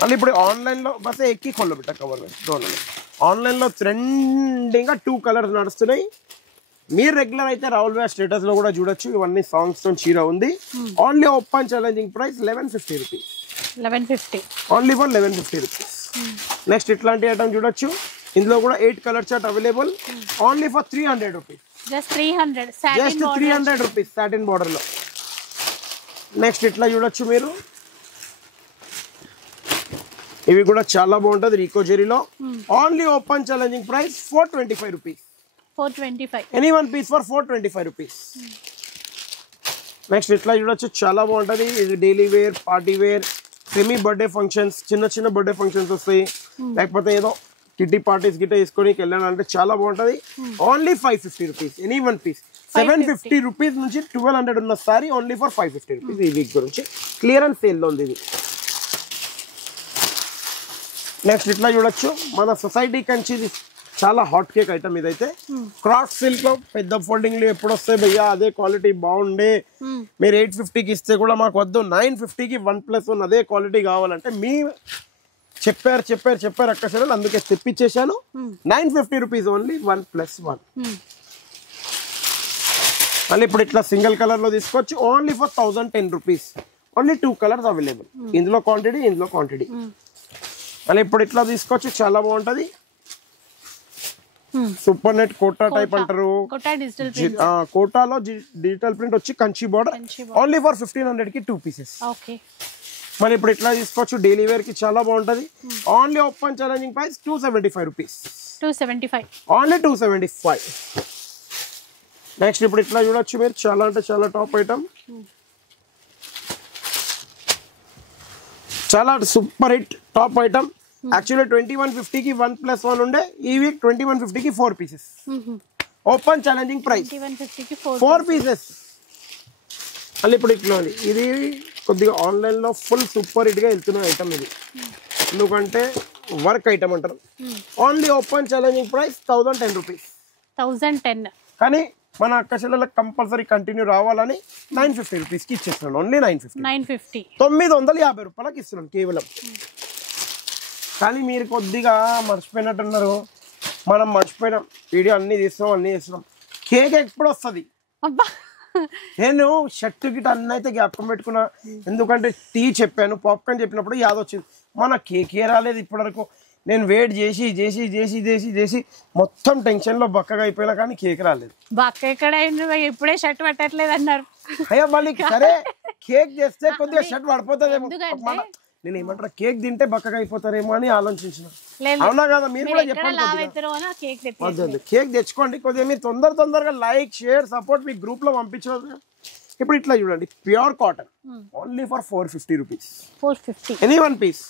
మళ్ళీ ఇప్పుడు ఆన్లైన్ లో బస్ ఎక్కి కొల్ల బిట్ట కవర్ ఆన్లైన్ లో ట్రెండింగ్ గా 2 కలర్స్ నడుస్తున్నాయి. మీరు రెగ్యులర్ అయితే రాహుల్ భయ్య స్టేటస్ లో కూడా చూడొచ్చు. ఇవన్నీ సాంగ్స్ తో చీర ఉంది. Only open challenging price 1150 rupees. 1150 only for 1150 rupees. Next ఇట్లాంటి ఐటమ్ చూడొచ్చు. ఇందులో కూడా 8 colour chart available. Only for 300 rupees. Just 300 rupees satin border లో. నెక్స్ట్ ఇట్లా చూడొచ్చు మీరు, ఇవి కూడా చాలా బాగుంటది రీకో జెరీలో. Only open challenging price 425 rupees. 425 any one piece for 425 rupees. Next ఇట్లా చూడొచ్చు, చాలా బాగుంటది. ఇది daily wear, party wear, semi birthday functions, చిన్న బర్త్డే ఫంక్షన్స్ వస్తాయి, లేకపోతే ఏదో కిట్టి పార్టీస్ గిట్ట వేసుకొని వెళ్ళాలంటే చాలా బాగుంటది. Only 550 rupees. Any one piece. 750 rupees నుంచి 1200 ఉన్న సారీ ఓన్లీ ఫర్ 550 రూపీస్. ఈ వీక్ గురించి క్లియరెన్స్ సేల్ లో ఉంది ఇది. నెక్స్ట్ ఇట్లా చూడొచ్చు, మన సొసైటీ కంచి చాలా హాట్ కేక్ ఐటమ్ ఇదైతే. క్రాఫ్ట్ సిల్క్ లో పెద్ద ఫోల్డింగ్ లో ఎప్పుడు వస్తాయి భయ్యా, అదే క్వాలిటీ బాగుండే. మీరు 850కి ఇస్తే కూడా మాకు వద్దు, 950కి 1+1 అదే క్వాలిటీ కావాలంటే మీ చెప్పారు అక్క సరే, అందుకే తెప్పించేశాను. 950 రూపీస్ ఓన్లీ 1+1. మళ్ళీ ఇప్పుడు ఇట్లా సింగిల్ కలర్ లో తీసుకోవచ్చు. Only for 1010 rupees. Only 2 colours available. ఇందులో క్వాంటిటీ. మళ్ళీ ఇప్పుడు ఇట్లా తీసుకోవచ్చు, చాలా బాగుంటది. సూపర్ నెట్ కోటా టైప్ అంటారు. కోటాలో డిజిటల్ ప్రింట్ వచ్చి కంచి బోర్డర్. ఓన్లీ ఫర్ 1500కి 2 పీసెస్. మళ్ళీ ఇప్పుడు ఇట్లా తీసుకోవచ్చు, డైలీ వేర్ కి చాలా బాగుంటది. Only open challenging price 275 rupees. 275 only 275. Next ఇప్పుడు ఇట్లా చూడొచ్చు మీరు, చాలా అంటే చాలా టాప్ ఐటమ్, చాలా super hit top item. Actually 2150కి 1+1 ఉండే, ఈ వీక్ 2150కి 4 pieces. Open challenging price 4 pieces. మళ్ళీ ఇప్పుడు ఇట్లా ఇది కొద్దిగా ఆన్లైన్ లో ఫుల్ సూపర్ హిట్ గా వెళ్తున్న ఐటమ్ ఇది, ఎందుకంటే వర్క్ ఐటమ్ అంటారు. Only open challenging price 1010 rupees. 1010. కానీ మన అక్కచెల్లెలకు కంపల్సరీ కంటిన్యూ రావాలని 950 రూపీస్కి ఇచ్చేస్తున్నాను. ఓన్లీ 950. 950 రూపాయలకి ఇస్తున్నాను కేవలం. కానీ మీరు కొద్దిగా మర్చిపోయినట్టున్నారు. మనం మర్చిపోయినాం, వీడియో అన్ని చేస్తున్నాం. కేక్ ఎప్పుడు వస్తుంది? నేను షర్ట్ గిట్ అన్నీ అయితే జ్ఞాపకం పెట్టుకున్నా, ఎందుకంటే టీ చెప్పాను, పాప్కార్న్ చెప్పినప్పుడు యాదొచ్చింది. మన కేకే రాలేదు ఇప్పటి వరకు. నేను వెయిట్ చేసి మొత్తం టెన్షన్ లో బక్కగా అయిపోయినా, కానీ కేక్ రాలేదు. బక్క ఎక్కడ ఇప్పుడే షర్ట్ పట్టట్లేదు అన్నారు. అయ్యా మళ్ళీ సరే కేక్ చేస్తే కొద్దిగా షర్ట్ పడిపోతుందేమో. నేను ఏమంటారా, కేక్ తింటే బక్కగా అయిపోతారేమో అని ఆలోచించిన. అవునా కదా? మీరు కూడా చెప్పండి, కేక్ తెచ్చుకోండి కొద్దిగా. మీరు తొందరగా లైక్, షేర్, సపోర్ట్ మీ గ్రూప్ లో పంపించవచ్చు. ఇప్పుడు ఇట్లా చూడండి, pure cotton only for 450 rupees. 450 any one piece.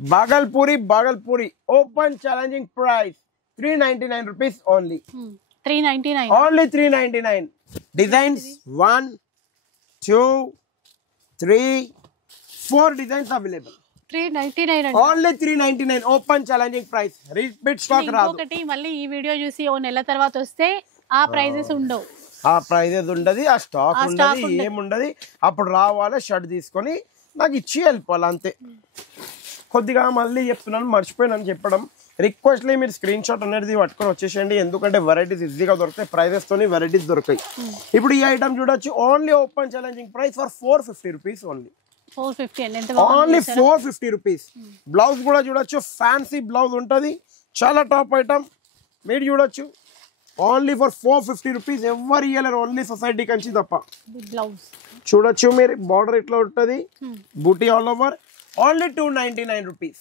Bagalpuri open challenging price 399 rupees only. 399 only 399. Designs 1 2 3 4 designs available. 399 only 399 open challenging price. Repeat stock రాదు. ఒకటి మళ్ళీ ఈ వీడియో చూసి ఓ నెల తర్వాత వస్తే ఆ ప్రైజెస్ ఉండవు. ఆ ప్రైజెస్ ఉండదు, ఆ స్టాక్ ఉండదు, ఏముండదు. అప్పుడు రావాలి, షర్ట్ తీసుకొని నాకు ఇచ్చి వెళ్ళిపోవాలి అంతే. కొద్దిగా మళ్ళీ చెప్తున్నాను, మర్చిపోయినాను చెప్పడం. రిక్వెస్ట్లీ మీరు స్క్రీన్ షాట్ అనేది పట్టుకొని వచ్చేసేయండి, ఎందుకంటే వెరైటీస్ ఈజీగా దొరుకుతాయి, ప్రైజెస్ తోని వెరైటీస్ దొరుకుతాయి. ఇప్పుడు ఈ ఐటమ్ చూడొచ్చు, only open challenging price for 450 rupees only. 450 only 450 rupees. Blouse కూడా చూడొచ్చు, ఫ్యాన్సీ బ్లౌజ్ ఉంటుంది, చాలా టాప్ ఐటమ్. మీరు చూడొచ్చు, ఓన్లీ ఫర్ 450 రూపీస్. ఎవరు ఇయ్యలేరు, ఓన్లీ సొసైటీ కంచి తప్ప. బ్లౌజ్ చూడొచ్చు మీరు, బార్డర్ ఇట్లా ఉంటుంది, బూటీ all over. Only 299 rupees.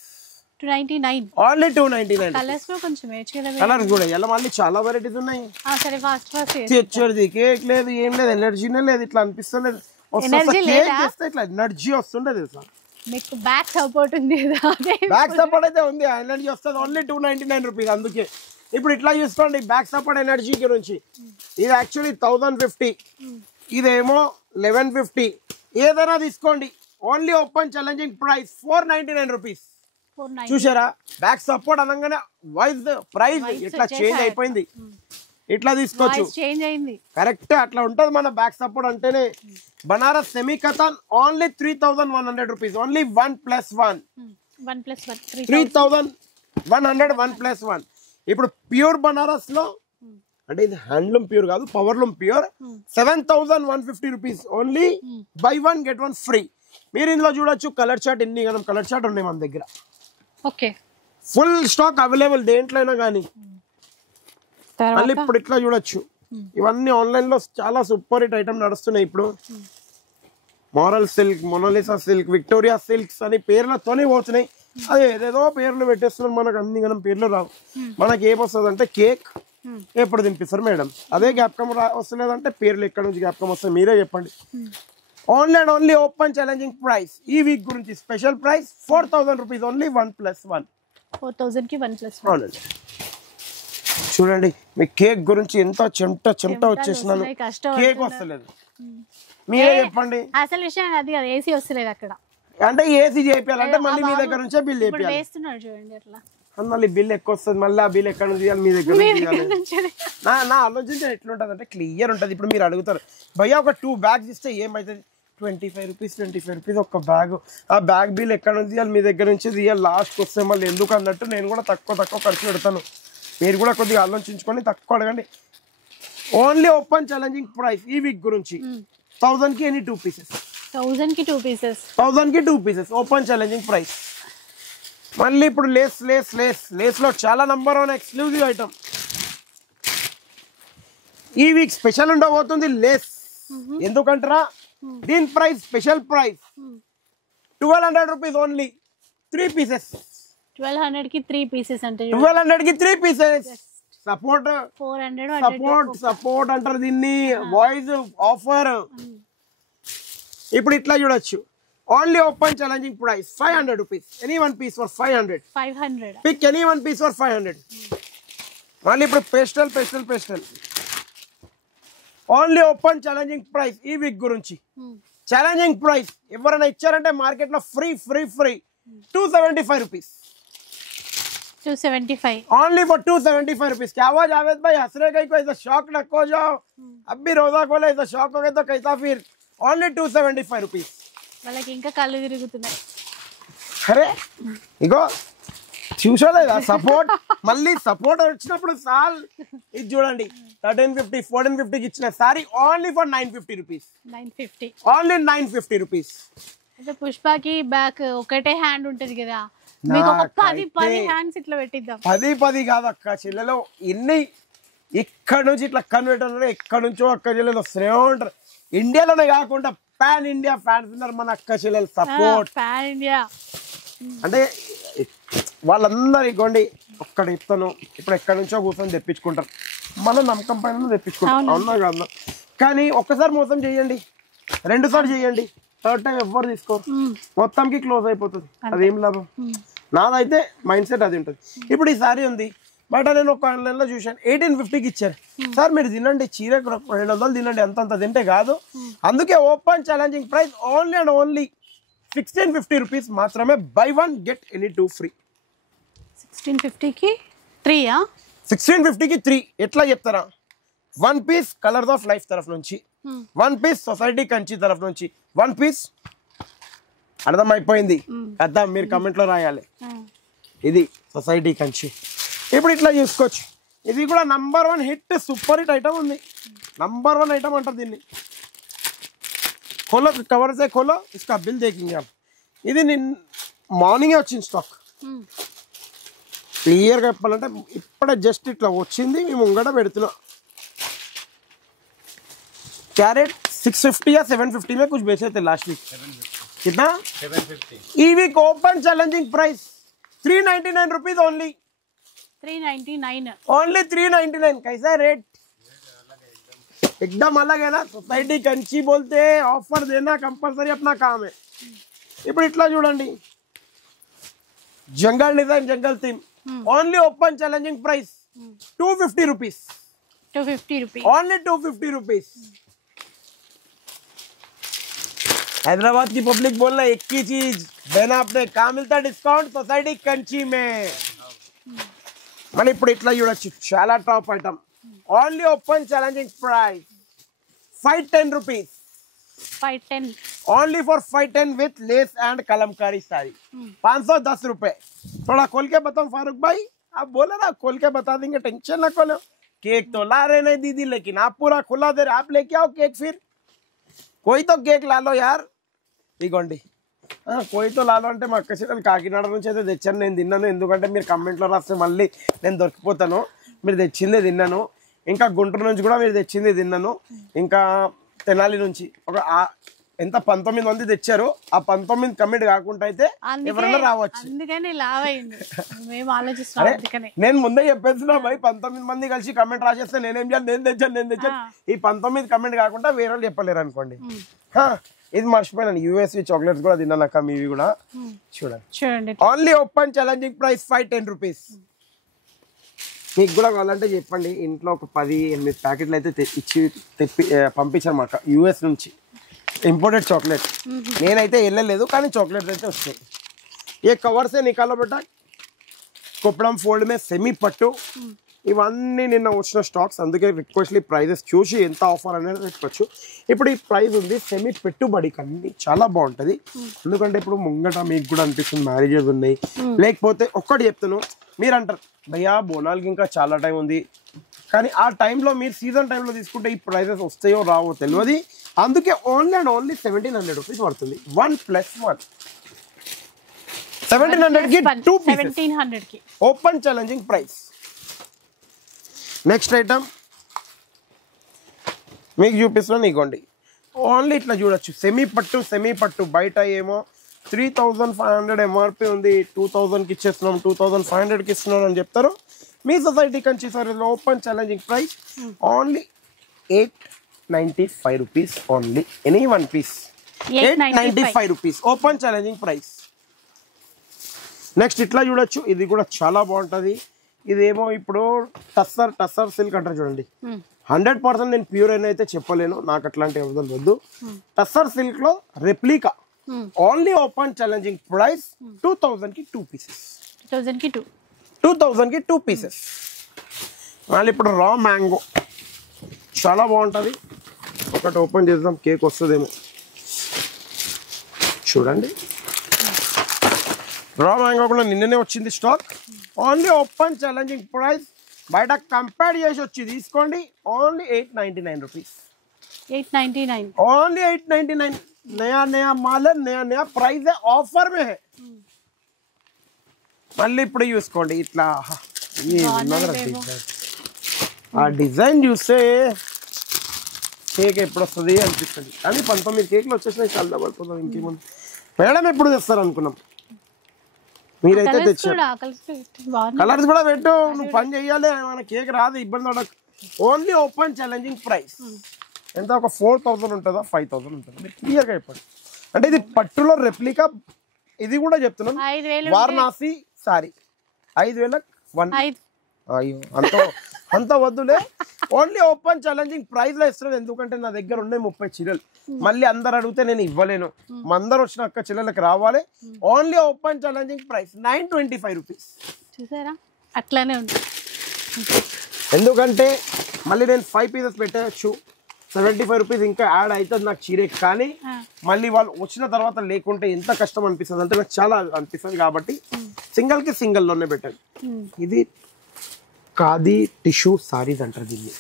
299. Only 299. Colours కూడా కొంచెం వేయచ్చు కదా. కలర్స్ కూడా ఇలా మళ్ళీ చాలా వెరైటీస్ ఉన్నాయి. సరే ఫాస్ట్ తెచ్చేది కేక్ లేదు, ఏం లేదు, ఎనర్జీనే లేదు, ఇట్లా అనిపిస్తలేదు. కేక్ చేస్తే ఇట్లా ఎనర్జీ వస్తుండే తెలుసా. మీకు బ్యాక్ సపోర్ట్ ఉంది కదా. బ్యాక్ సపోర్ట్ అయితే ఉంది, ఎనర్జీ వస్తుంది. Only 299 rupees. అందుకే ఇప్పుడు ఇట్లా చూసుకోండి బ్యాక్ సపోర్ట్ ఎనర్జీ గురించి. ఇది యాక్చువల్లీ 1050, ఇదేమో 1150. ఏదైనా తీసుకోండి. Only open challenging price 499 rupees. చూసారా బ్యాక్ సపోర్ట్ అనగానే వాయిస్ ప్రైస్ ఇట్లా చేంజ్ అయిపోయింది. ఇట్లా తీసుకోవచ్చు, చేంజ్ అయింది. కరెక్ట్ అట్లా ఉంటది మన బ్యాక్ సపోర్ట్ అంటేనే. Banaras semi katan only 3100 rupees. Only 1+1 3100 1+1. ఇప్పుడు ప్యూర్ బనారస్ లో అంటే ఇది హ్యాండ్లూమ్ ప్యూర్ కాదు, powerloom pure 7150 rupees. Only buy 1 get 1 free. మీరు ఇందులో చూడొచ్చు కలర్ చార్ట్, ఎన్ని గణం కలర్ చార్ట్ ఉన్నాయి మన దగ్గర. ఓకే, ఫుల్ స్టాక్ అవైలబుల్ దేంట్లో అయినా కానీ. మళ్ళీ ఇప్పుడు ఇట్లా చూడొచ్చు. ఇవన్నీ ఆన్లైన్ లో చాలా సూపర్ హిట్ ఐటమ్ నడుస్తున్నాయి ఇప్పుడు. Moral silk, Mona Lisa silk, Victoria silks అని పేర్లతోనే పోతున్నాయి. అదే ఏదేదో పేర్లు పెట్టేస్తున్నాం, మనకు అన్ని గణం పేర్లు రావు. మనకి ఏమొస్తుంది అంటే కేక్ ఎప్పుడు తినిపిస్తారు మేడం, అదే జ్ఞాపకం వస్తలేదంటే పేర్లు ఎక్కడ నుంచి జ్ఞాపకం వస్తాయి మీరే చెప్పండి. Only and only open challenging price ఈ వీక్ గురించి స్పెషల్ ప్రైస్ 4000 రూపీస్. ఓన్లీ 1+1. 4000 కి 1+1. చూడండి మీ కేక్ గురించి ఎంత చెమట వచ్చేసినాను, కేక్ వస్తలేదు. మీరే చెప్పండి. అసలు విషయం అది కదా, ఏసీ వస్తలేదు అక్కడ. అంటే ఏసీ చేయాలంటే మళ్ళీ మీ దగ్గర నుంచే బిల్ చేయాలి. వేస్తున్నాడు చూడండి అట్లా, మళ్ళీ బిల్ ఎక్కువ వస్తుంది. మళ్ళీ ఆ బిల్ ఎక్కడ నుంచి తీయాలి, మీ దగ్గర నా ఆలోచించే ఎట్లుంటది అంటే క్లియర్ ఉంటుంది. ఇప్పుడు మీరు అడుగుతారు భయ్యా ఒక 2 బ్యాగ్స్ ఇస్తే ఏమవుతుంది, 25 రూపీస్ ఒక బ్యాగ్. ఆ బ్యాగ్ బిల్ ఎక్కడ నుంచి తీయాలి, మీ దగ్గర నుంచి తీయాలి. లాస్ట్కి వస్తే మళ్ళీ ఎందుకు అన్నట్టు నేను కూడా తక్కువ ఖర్చు పెడతాను. మీరు కూడా కొద్దిగా ఆలోచించుకొని తక్కువ అడగండి. ఓన్లీ ఓపెన్ ఛాలెంజింగ్ ప్రైస్ ఈ వీక్ గురించి 1000 కి ఎనీ 2 పీసెస్. 1000 కి 2 పీసెస్. 1000 కి 2 పీసెస్ ఓపెన్ ఛాలెంజింగ్ ప్రైస్. మళ్ళీ ఇప్పుడు లేస్ లో చాలా నంబర్ 1 ఎక్స్క్లూజివ్ ఐటమ్ ఈ వీక్ స్పెషల్ ఉండబోతుంది లేస్. ఎందుకంటారా, దీని price special price 1200 rupees. Only 3 pieces. 1200 కి 3 పీసెస్ అంటే 1200 కి 3 పీసెస్. సపోర్ట్ 400 సపోర్ట్ అంటారు దీన్ని, వాయిస్ ఆఫర్. ఇప్పుడు ఇట్లా చూడొచ్చు. Only open challenging price 500 rupees. Any 1 piece for 500. Pick any 1 piece for 500. మళ్ళీ ఇప్పుడు pastel only open challenging price ఈ వీక్ గురించి. ఛాలెంజింగ్ ప్రైస్ ఎవరైనా ఇచ్చారంటే మార్కెట్ లో free 275 rupees. 275 only for 275 rupees. क्या हुआ जावेद भाई, हंस रहे को ऐसा शौक रखो हो जाओ. अब भी रोजा खोले ऐसा शौक हो गया तो कैसा फिर. Only 275 rupees. వాళ్ళకి ఇంకా కళ్ళు తిరుగుతున్నాయి. అరే ఇగో చూసలేదా సపోర్ట్. మళ్ళీ సపోర్ట్ వచ్చినప్పుడు సాల్ ఇది చూడండి 1350 1450 కి ఇచ్చిన sorry only for 950 rupees. 950 only 950 rupees. అంటే పుష్పకి బ్యాక్ ఒకటే హ్యాండ్ ఉంటది కదా, మీకు ఒక 10 హ్యాండ్స్ ఇట్లా పెట్టిద్దాం. 10 కాదు అక్క చెల్లెలో ఎన్ని ఇక్కడ నుంచి ఇట్లా కన్వర్టర్ ఎక్కడ నుంచో అక్క చెల్లెలు వస్తూనే ఉంటారు. ఇండియాలోనే కాకుండా పాన్ ఇండియా ఫ్యాన్స్ ఉన్నారు మన అక్క చెల్లెలు. సపోర్ట్ పాన్ ఇండియా అంటే వాళ్ళందరూ ఇగోండి ఒక్కడ ఇస్తాను ఇప్పుడు ఎక్కడి నుంచో కూర్చొని తెప్పించుకుంటారు. మన నమ్మకం పైన తెప్పించుకుంటాం అవునా కాదు. కానీ ఒక్కసారి మోసం చేయండి, 2 సార్లు చేయండి, థర్డ్ టైం ఎవ్వరు తీసుకోరు, మొత్తంకి క్లోజ్ అయిపోతుంది. అదేం లాభం. నాదైతే మైండ్ సెట్ అది ఉంటుంది. ఇప్పుడు ఈ సారీ ఉంది బట్ నేను ఒక ఆన్లైన్లో చూశాను 1850కి ఇచ్చారు. సార్ మీరు తినండి, చీర 200 తినండి, అంతంత తింటే కాదు. అందుకే open challenging price only and only 1650 rupees మాత్రమే. Buy 1 get any 2 free. 1650కి 3. 1650కి 3 ఎట్లా చెప్తారా? 1 పీస్ కలర్స్ ఆఫ్ లైఫ్ తరఫు నుంచి, 1 పీస్ సొసైటీ కంచి తరఫు నుంచి, 1 పీస్. అర్థమైపోయింది కదా, మీరు కమెంట్లో రాయాలి. ఇది సొసైటీ కంచి. ఇప్పుడు ఇట్లా చూసుకోవచ్చు. ఇది కూడా number 1 hit super hit item ఉంది. నంబర్ 1 ఐటమ్ అంటారు దీన్ని. खोलो कवर से खोलो, इसका बिल देखेंगे आप. ఇది మార్నింగే వచ్చింది స్టాక్. క్లియర్గా చెప్పాలంటే ఇప్పుడే జస్ట్ ఇట్లా వచ్చింది, మేము ముంగట పెడుతున్నాం. कैरेट 650 या 750 में कुछ बेचे थे लास्ट वीक. कितना? 750. ई week open challenging price 399 rupees only 399 only 399 कैसा रेट एकदम अलग है ना सोसाइटी कंची बोलते हैं ऑफर देना कंपलसरी अपना काम है ఇప్పుడు ఇట్లా చూడండి jungle design jungle theme only open challenging price 250 rupees 250 rupees only 250 rupees Hyderabad की पब्लिक बोलना एक ही चीज देना अपने कहाँ मिलता डिस्काउंट सोसाइटी कंची में మళ్ళీ ఇప్పుడు ఇట్లా చూడొచ్చు చాలా top item only open challenging price 510 rupees 510 only for 510 with less and Kalamkari sari 510 रुपए थोड़ा खोल के बताओ फारूक भाई आप बोले ना खोल के बता देंगे टेंशन ना खोलो केक तो ला रहे नहीं दीदी लेकिन आप पूरा खुला दे रहे आप लेके आओ केक फिर कोई तो केक ला लो यार ఇగోండి కోయి తో లాలో అంటే మా అక్క చెల్లెలు కాకినాడ నుంచి అయితే తెచ్చాను నేను తిన్నాను ఎందుకంటే మీరు కమెంట్లో రాస్తే మళ్ళీ నేను దొరికిపోతాను మీరు తెచ్చిందే తిన్నాను ఇంకా గుంటూరు నుంచి కూడా మీరు తెచ్చింది తిన్నాను ఇంకా తెనాలి నుంచి ఒక ఎంత 19 మంది తెచ్చారు ఆ 19 కమిట్ కాకుండా అయితే ఎవరైనా రావచ్చు అందుకనే లావ్ అయ్యింది మేము ఆలోచిస్తాం అందుకనే నేను ముందే చెప్పేస్తున్నా భయ్ 19 మంది కలిసి కమెంట్ రాసేస్తే నేనేం చేయాలి నేను తెచ్చాను ఈ 19 కమెంట్ కాకుండా వేరే వాళ్ళు చెప్పలేరు అనుకోండి ఇది మర్చిపోయాను యూఎస్వి చాక్లెట్స్ కూడా తిన్నాను అక్క మీవి కూడా చూడండి only open challenging price 510 rupees మీకు కూడా కావాలంటే చెప్పండి ఇంట్లో ఒక 10-8 ప్యాకెట్లు అయితే ఇచ్చి పంపించారు మాకు యూఎస్ నుంచి ఇంపోర్టెడ్ చాక్లెట్ నేనైతే వెళ్ళలేదు కానీ చాక్లెట్స్ అయితే వస్తాయి ఏ కవర్ సే నికాలో బెటా కొప్పడం ఫోల్డ్ మే సెమీ పట్టు ఇవన్నీ నిన్న వచ్చిన స్టాక్స్ అందుకే రిక్వెస్ట్లీ ప్రైజెస్ చూసి ఎంత ఆఫర్ అనేది పెట్టుకోవచ్చు ఇప్పుడు ఈ ప్రైస్ ఉంది సెమీ పెట్టుబడి అన్ని చాలా బాగుంటుంది ఎందుకంటే ఇప్పుడు ముంగట మీకు కూడా అనిపిస్తుంది మ్యారేజెస్ ఉన్నాయి లేకపోతే ఒక్కటి చెప్తాను మీరు అంటారు భయ్యా బోనాలకి ఇంకా చాలా టైం ఉంది కానీ ఆ టైంలో మీరు సీజన్ టైంలో తీసుకుంటే ఈ ప్రైజెస్ వస్తాయో రావో తెలియదు అందుకే ఓన్లీ అండ్ ఓన్లీ 1700 rupees పడుతుంది 1+1 1700 కి 2 pieces 1700 కి open challenging price next item మీకు చూపిస్తున్నాను ఇగోండి ఓన్లీ ఇట్లా చూడొచ్చు సెమీ పట్టు బయట ఏమో 3500 ఎంఆర్పి ఉంది 2000కి ఇచ్చేస్తున్నాం 2500కి ఇస్తున్నాం అని చెప్తారు మీ సొసైటీ కంచి సారీలో open challenging price only 895 rupees only any one piece 895 rupees open challenging price next ఇట్లా చూడొచ్చు ఇది కూడా చాలా బాగుంటుంది ఇదేమో ఇప్పుడు టస్సర్ సిల్క్ అంటారు చూడండి 100% నేను ప్యూర్ అయినా అయితే చెప్పలేను నాకు అట్లాంటి అవసరం వద్దు టస్సర్ సిల్క్ లో replica only open challenging price 2000 కి 2 pieces 2000 కి 2 pieces మళ్ళీ ఇప్పుడు రా మ్యాంగో చాలా బాగుంటుంది ఒకటి ఓపెన్ చేద్దాం కేక్ వస్తుందేమో చూడండి రా మ్యాంగో కూడా నిన్ననే వచ్చింది stock only open challenging price బయట కంపేర్ చేసి వచ్చి తీసుకోండి ఓన్లీ 899 rupees 899 ओनली 899 नया माल है नया प्राइस है ऑफर में है మళ్ళీ ఇప్పుడు చూసుకోండి ఇట్లా ఆ డిజైన్ చూస్తే కేక్ ఎప్పుడు వస్తుంది అనిపిస్తుంది కానీ 19 కేకులు వచ్చేసినాయి చాలా పడిపోతాం ఇంకేముంది మేడం ఎప్పుడు తెస్తారు అనుకున్నాం మీరైతే తెచ్చారు కలర్స్ కూడా పెట్టు నువ్వు పని చెయ్యాలి మన కేక్ రాదు ఇబ్బంది పడకు ఓన్లీ ఓపెన్ ఛాలెంజింగ్ ప్రైస్ ఎంత ఒక 4000 ఉంటుందా 5000 ఉంటుంది మీరు క్లియర్గా చెప్పండి అంటే ఇది పట్టులో రెప్లికా ఇది కూడా చెప్తున్నాను వారణాసి సారీ 5000 అయ్యో అంత వద్దులే ఓన్లీ ఓపెన్ ఛాలెంజింగ్ ప్రైస్ లో ఇస్తున్నాను ఎందుకంటే నా దగ్గర ఉన్నాయి 30 చీరలు మళ్ళీ అందరు అడిగితే నేను ఇవ్వలేను అందరు వచ్చిన అక్క చెల్లెలకు రావాలి only open challenging price 925 rupees చూసారా అట్లానే ఉంది ఎందుకంటే మళ్ళీ నేను 5 pieces పెట్టచ్చు 75 rupees ఇంకా యాడ్ అవుతుంది నాకు చీరే కానీ మళ్ళీ వాళ్ళు వచ్చిన తర్వాత లేకుంటే ఎంత కష్టం అనిపిస్తుంది అంటే నాకు చాలా అనిపిస్తుంది కాబట్టి సింగిల్ కి సింగిల్ లోనే పెట్టండి ఇది ఖాదీ టిష్యూ సారీస్ అంటారు దీన్ని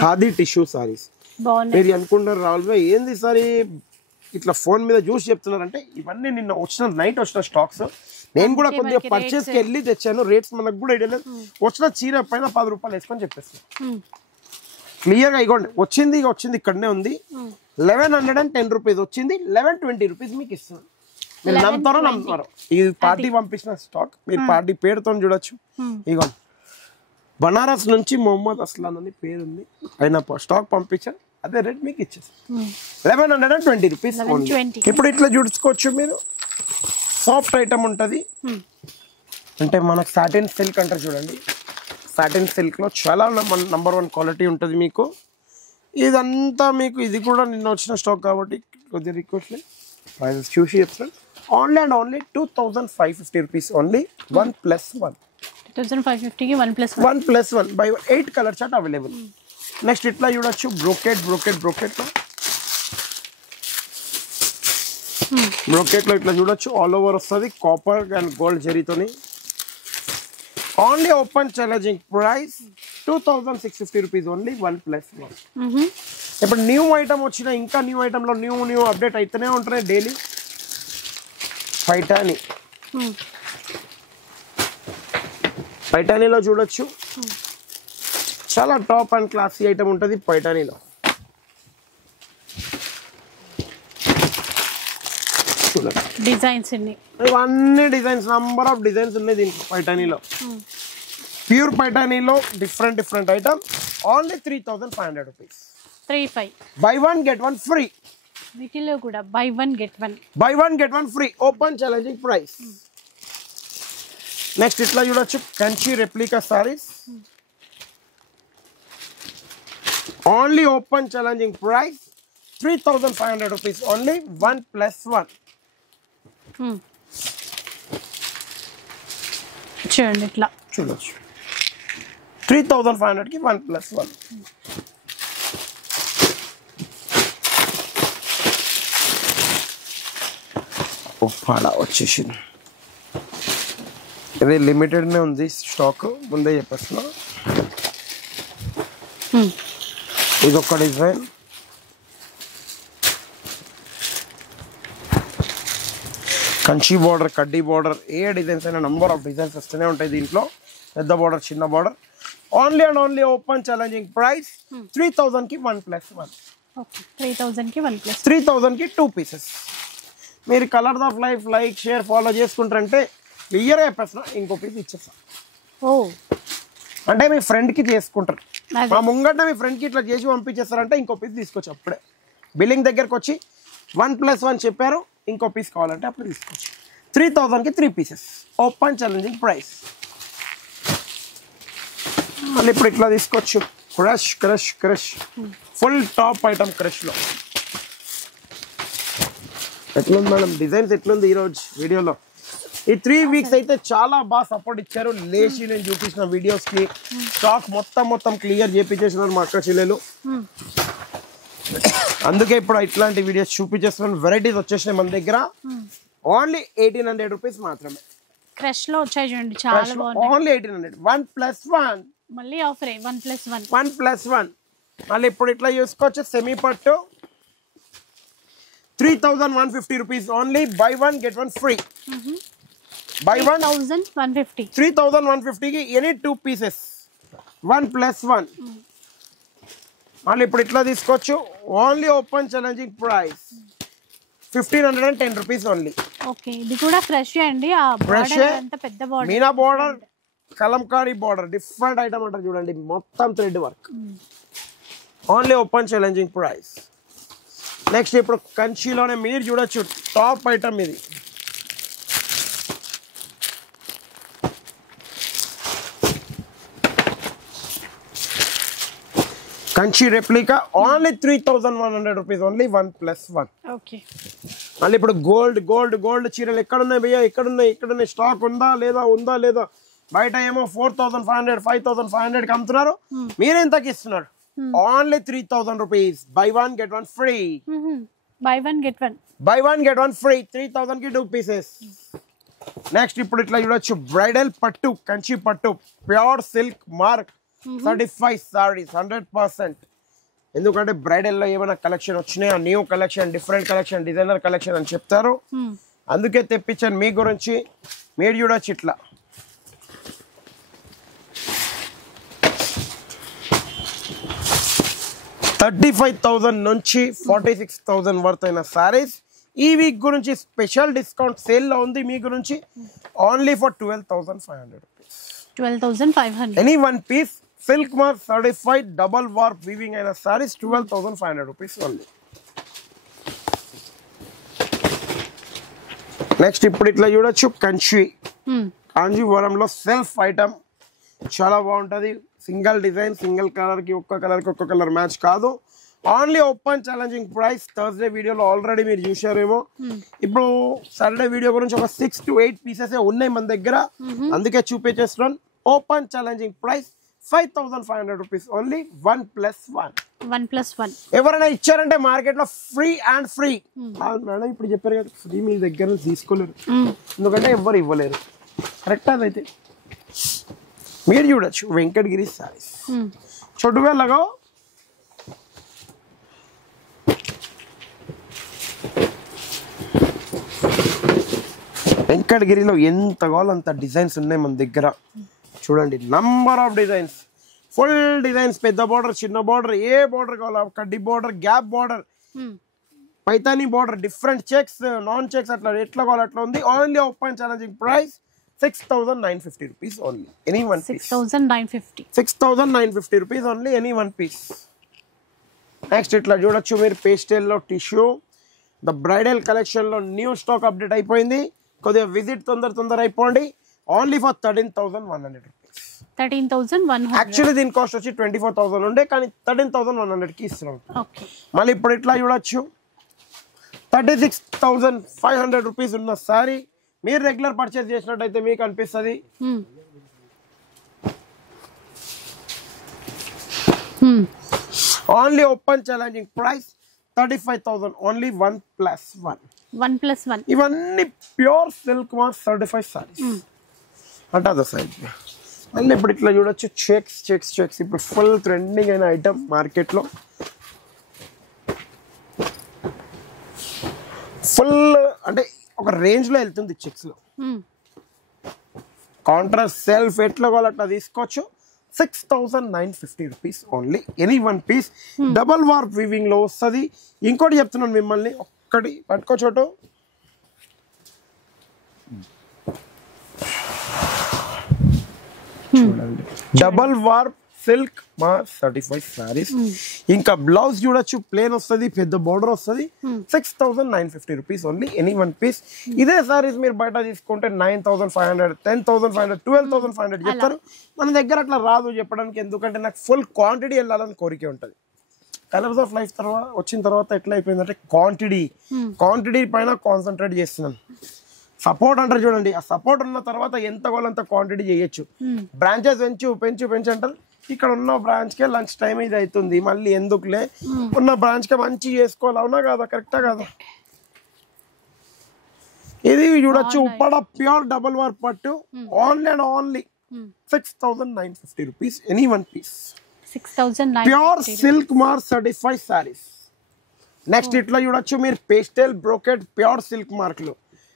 ఖాదీ టిష్యూ సారీస్ మీరు అనుకుంటారు రాహుల్ భాయ్ ఏంది సారీ ఇట్లా ఫోన్ మీద చూసి చెప్తున్నారంటే ఇవన్నీ నిన్న వచ్చిన నైట్ వచ్చిన స్టాక్స్ నేను కూడా కొద్దిగా పర్చేస్ కి వెళ్ళి తెచ్చాను రేట్స్ మనకు కూడా ఐడియా లేదు వచ్చిన చీర పైన 10 రూపాయలు వేసుకొని చెప్పేస్తాను క్లియర్ గా ఇగోండి వచ్చింది ఇక్కడనే ఉంది 1110 rupees వచ్చింది 1120 rupees మీకు ఇస్తున్నాను మీరు నమ్ముతారో ఇది పార్టీ పంపించిన స్టాక్ మీరు పార్టీ పేరుతో చూడొచ్చు. ఇగో బనారస్ నుంచి మొహమ్మద్ అస్లాన్ అని పేరుంది, ఆయన స్టాక్ పంపించారు, అదే రేట్ మీకు ఇచ్చేసి 1120 రూపీస్. ఇప్పుడు ఇట్లా చూసుకోవచ్చు మీరు, సాఫ్ట్ ఐటమ్ ఉంటుంది, అంటే మనకు సాటిన్ సిల్క్ అంటారు చూడండి, సాటిన్ సిల్క్లో చాలా నంబర్ 1 క్వాలిటీ ఉంటుంది మీకు. ఇదంతా మీకు ఇది కూడా నిన్న వచ్చిన స్టాక్ కాబట్టి కొద్దిగా రిక్వెస్ట్ ప్రైజెస్ చూసి చెప్తాను. Only and only 2550 rupees only 1+1. 2550కి 1+1 buy 8 colour chart available. Next ఇట్లా చూడొచ్చు బ్రోకెట్లో ఇట్లా చూడొచ్చు, ఆల్ ఓవర్ వస్తుంది, కాపర్ అండ్ గోల్డ్ జరీతోని. Only open challenging price 2650 rupees only 1+1. ఇప్పుడు న్యూ ఐటమ్ వచ్చిన, ఇంకా న్యూ ఐటమ్లో న్యూ అప్డేట్ అయితేనే ఉంటున్నాయి డైలీ. పైఠానీలో చూడొచ్చు, చాలా టాప్ అండ్ క్లాసీ ఐటమ్ ఉంటుంది పైఠానీలో. చూడండి డిజైన్స్ ఇవన్నీ డిజైన్స్, నంబర్ ఆఫ్ డిజైన్స్ ఉన్నాయి దీనికి పైఠానీలో. ప్యూర్ పైఠానీలో different item only 3500 rupees. 35 buy 1 get 1 free. వీటిలో కూడా buy 1 get 1 free, open challenging price. Next ఇట్లా చూడొచ్చు Kanchi replica sarees, only open challenging price 3500 rupees only 1+1. చూడండి ఇట్లా చూడొచ్చు 3500కి 1+1. ఉప్పాడ వచ్చేసింది, ఇది లిమిటెడ్నే ఉంది స్టాక్, ముందే చెప్పేస్తున్నా. ఇదొక డిజైన్, కంచి బార్డర్, కడ్డీ బార్డర్, ఏ డిజైన్స్ అయినా నంబర్ ఆఫ్ డిజైన్స్ వస్తూనే ఉంటాయి దీంట్లో. పెద్ద బార్డర్, చిన్న border, only and only open challenging price 3000కి 1+1. 3000కి 2 పీసెస్. మీరు colour of life like share follow చేసుకుంటారంటే క్లియర్గా చెప్పేస్తున్నా, ఇంకో పీస్ ఇచ్చేస్తాం. అంటే మీ ఫ్రెండ్కి చేసుకుంటారు, మా ముంగట మీ ఫ్రెండ్కి ఇట్లా చేసి పంపించేస్తారంటే ఇంకో పీస్ తీసుకోవచ్చు. అప్పుడే బిల్లింగ్ దగ్గరకు వచ్చి 1+1 చెప్పారు, ఇంకో పీస్ కావాలంటే అప్పుడు తీసుకోవచ్చు. 3000కి 3 పీసెస్, ఓపెన్ ఛాలెంజింగ్ ప్రైస్. మళ్ళీ ఇప్పుడు ఇట్లా తీసుకోవచ్చు, క్రష్ ఫుల్ టాప్ ఐటమ్ క్రష్లో. ఎట్లుంది మేడం డిజైన్స్, ఎట్లుంది ఈరోజు వీడియోలో? ఈ 3 వీక్స్ అయితే చాలా బాగా సపోర్ట్ ఇచ్చారు. లేచి నేను చూపించిన వీడియోస్కి స్టాక్ మొత్తం క్లియర్ చేపించేసినారు మా అక్క చెల్లెలు. అందుకే ఇప్పుడు ఇట్లాంటి వీడియోస్ చూపించేస్తున్నాను. వెరైటీస్ వచ్చేసినాయి మన దగ్గర, ఓన్లీ 1800 రూపీస్ మాత్రమే. క్రష్ లో వచ్చాయి చూడండి, చాలా బాగుంది. ఓన్లీ 1800, 1+1. మళ్ళీ ఆఫర్ 1+1. 1+1. మళ్ళీ ఇప్పుడు ఇట్లా చూసుకోవచ్చు, సెమీ పట్టు 3150 rupees only, buy 1 get 1 free. Buy 1,150. 3150కి ఎనీ 2 పీసెస్, 1+1. మళ్ళీ ఇప్పుడు ఇట్లా తీసుకోవచ్చు, only open challenging price 1510 rupees only. Okay, ఇది కూడా ఫ్రెష్ అండి. ఆ బోర్డర్ అంతా పెద్ద బోర్డర్, మీనా border, kalamkari border, different item అంటారు చూడండి, మొత్తం thread work. Only open challenging price. Next ఇప్పుడు కంచిలోనే మీరు చూడొచ్చు టాప్ ఐటమ్ ఇది. Kanchi replica only 3100 rupees only, 1+1. Okay, మళ్ళీ ఇప్పుడు గోల్డ్ చీరలు ఎక్కడున్నాయి భయ్యా, ఎక్కడున్నాయి స్టాక్ ఉందా లేదా? బయట ఏమో 4500 5500కి అమ్ముతున్నారు, మీరెంతకి ఇస్తున్నారు? Only 3000 rupees, buy 1 get 1 free. Buy 1 get 1. Buy 1 get 1 free, 3000కి 2 పీసెస్. నెక్స్ట్ ఇప్పుడు ఇట్లా చూడొచ్చు, బ్రైడల్ పట్టు, కంచి పట్టు, pure silk mark certified sarees 100%. ఎందుకంటే బ్రైడల్లో ఏమైనా కలెక్షన్ వచ్చినాయో, new collection, different collection, designer collection అని చెప్తారు, అందుకే తెప్పించాను మీ గురించి. మీరు చూడొచ్చు ఇట్లా 35,000 నుంచి 46,000 వర్త్ అయిన సారీస్ ఈ వీక్ గురించి స్పెషల్ డిస్కౌంట్ సేల్ లో ఉంది మీ గురించి only for 12,500 rupees 12,500 any one piece silk mark certified double warp weaving అయిన సారీస్ 12,500 రూపీస్ ఓన్లీ. నెక్స్ట్ ఇప్పుడు ఇట్లా చూడొచ్చు కాంజీవరంలో సెల్ఫ్ ఐటమ్ చాలా బాగుంటది. సింగిల్ డిజైన్ సింగిల్ కలర్ కి ఒక్క కలర్ కి ఒక్క కలర్ మ్యాచ్ కాదు. Only open challenging price. Thursday వీడియోలో ఆల్రెడీ మీరు చూసారేమో. ఇప్పుడు సాటర్డే వీడియో గురించి ఒక 6 to 8 పీసెస్ ఉన్నాయి మన దగ్గర, అందుకే చూపించేస్తున్నాను. Open challenging price 5,500 rupees only 1+1. ఎవరైనా ఇచ్చారంటే మార్కెట్ లో ఫ్రీ అండ్ ఫ్రీ. మేడం ఇప్పుడు చెప్పారు కదా ఫ్రీ మీ దగ్గర నుంచి తీసుకోలేరు, ఎందుకంటే ఎవ్వరు ఇవ్వలేరు. కరెక్ట్ అదైతే మీరు చూడొచ్చు వెంకటగిరి సారీస్ छोटू लगाओ. వెంకటగిరిలో ఎంత కావాలో అంత డిజైన్స్ ఉన్నాయి మన దగ్గర. చూడండి number of designs, full designs, పెద్ద బార్డర్ చిన్న బార్డర్, ఏ బార్డర్ కావాలో కడ్డీ border, gap border, Paithani border, different checks, non checks, అట్లా ఎట్లా కావాలో అట్లా ఉంది. Only open challenging price 6,950 rupees only. Any one piece. 6,950. 6,950 rupees only. Any one piece. Next itla చూడొచ్చు మీరు పేస్టల్ లో టిష్యూ. ద బ్రైడల్ కలెక్షన్ లో న్యూ స్టాక్ అప్డేట్ అయిపోయింది. కొద్దిగా విజిట్ తొందర అయిపోండి. Only for 13,100 rupees. 13,100. యాక్చువల్లీ దీని కాస్ట్ వచ్చి 24,000 ఉండే, కానీ 13,100 కి ఇస్తున్నాం. ఓకే. మళ్ళీ ఇప్పుడు ఇట్లా చూడొచ్చు 36,500 రూపీస్ ఉన్న సారీ మీరు రెగ్యులర్ పర్చేస్ చేసినట్టయితే మీకు అనిపిస్తుంది only open challenging price 35,000 only 1+1. ఇవన్నీ pure silk mark certified saris అంటే అదో సైడ్. మళ్ళీ ఇప్పుడు ఇట్లా చూడొచ్చు చెక్స్ ఇప్పుడు ఫుల్ ట్రెండింగ్ అయిన ఐటమ్ మార్కెట్ లో. ఫుల్ అంటే ఒక రేంజ్ లో వెళ్తుంది చెక్స్ లో. కాంట్రాస్ట్ సెల్ఫ్ ఎట్లా కావాలి అట్లా తీసుకోవచ్చు. 6,950 rupees only. Any one piece double warp weaving లో వస్తుంది. ఇంకోటి చెప్తున్నాను మిమ్మల్ని, ఒక్కటి పట్టుకో చోటు. చూడండి డబల్ వార్ప్ సిల్క్ మా సర్టిఫైడ్ సారీస్. ఇంకా బ్లౌజ్ చూడొచ్చు ప్లేన్ వస్తుంది, పెద్ద బోర్డర్ వస్తుంది. 6,950 rupees only. Any one piece. ఇదే సారీస్ మీరు బయట తీసుకుంటే 9,500, 10,500, 12,500 చెప్తారు. మన దగ్గర అట్లా రాదు చెప్పడానికి, ఎందుకంటే నాకు ఫుల్ క్వాంటిటీ వెళ్ళాలని కోరిక ఉంటుంది. కలర్స్ ఆఫ్ లైఫ్ తర్వాత వచ్చిన తర్వాత ఎట్లా అయిపోయిందంటే క్వాంటిటీ పైన కాన్సన్ట్రేట్ చేస్తున్నాను. సపోర్ట్ అంటారు చూడండి, ఆ సపోర్ట్ ఉన్న తర్వాత ఎంత కావాలంత క్వాంటిటీ చేయొచ్చు. బ్రాంచెస్ పెంచు అంటారు. ఇక్కడ ఉన్న బ్రాంచ్ కే లంచ్ టైం ఇది అవుతుంది, మళ్ళీ ఎందుకులే ఉన్న బ్రాంచ్ కే మంచి చేసుకోవాలి. అవునా కాదా? కరెక్టా కాదా? ఇది చూడొచ్చు ఉప్పడ ప్యూర్ డబుల్ వార్ పట్టు only and only 6,950 rupees. Any one piece. Pure silk mark certified sarees. Next ఇట్లా చూడొచ్చు మీరు పేస్టల్ బ్రోకెట్ ప్యూర్ సిల్క్ మార్క్లు.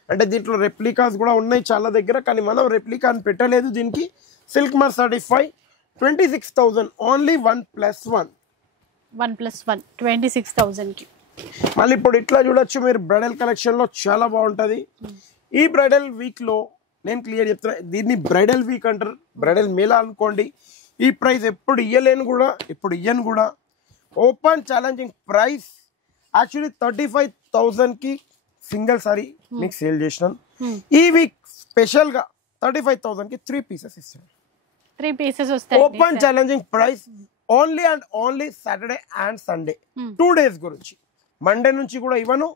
అంటే దీంట్లో రెప్లికాస్ కూడా ఉన్నాయి చాలా దగ్గర, కానీ మనం రెప్లికా అని పెట్టలేదు దీనికి. Silk mark certified 26,000 only 1+1. 26,000 కి. మళ్ళీ ఇప్పుడు ఇట్లా చూడొచ్చు మీరు బ్రైడల్ కలెక్షన్ లో చాలా బాగుంటది. ఈ బ్రైడల్ వీక్ లో నేను క్లియర్ చెప్తున్నా, దీన్ని బ్రైడల్ వీక్ అంటారు, బ్రైడల్ మేళా అనుకోండి. ఈ ప్రైస్ ఎప్పుడు ఇయ్యను కూడా. ఓపెన్ ఛాలెంజింగ్ ప్రైస్ యాక్చువల్లీ 35,000 కి సింగిల్ సారీ మీకు సేల్ చేసినాను. ఈ వీక్ స్పెషల్ గా 35,000 కి 3 పీసెస్ ఇస్తాను. 3 పీసెస్ వస్తాయి. Open challenging price only and only Saturday and Sunday 2 days గురించి. మండే నుంచి కూడా ఇవ్వను.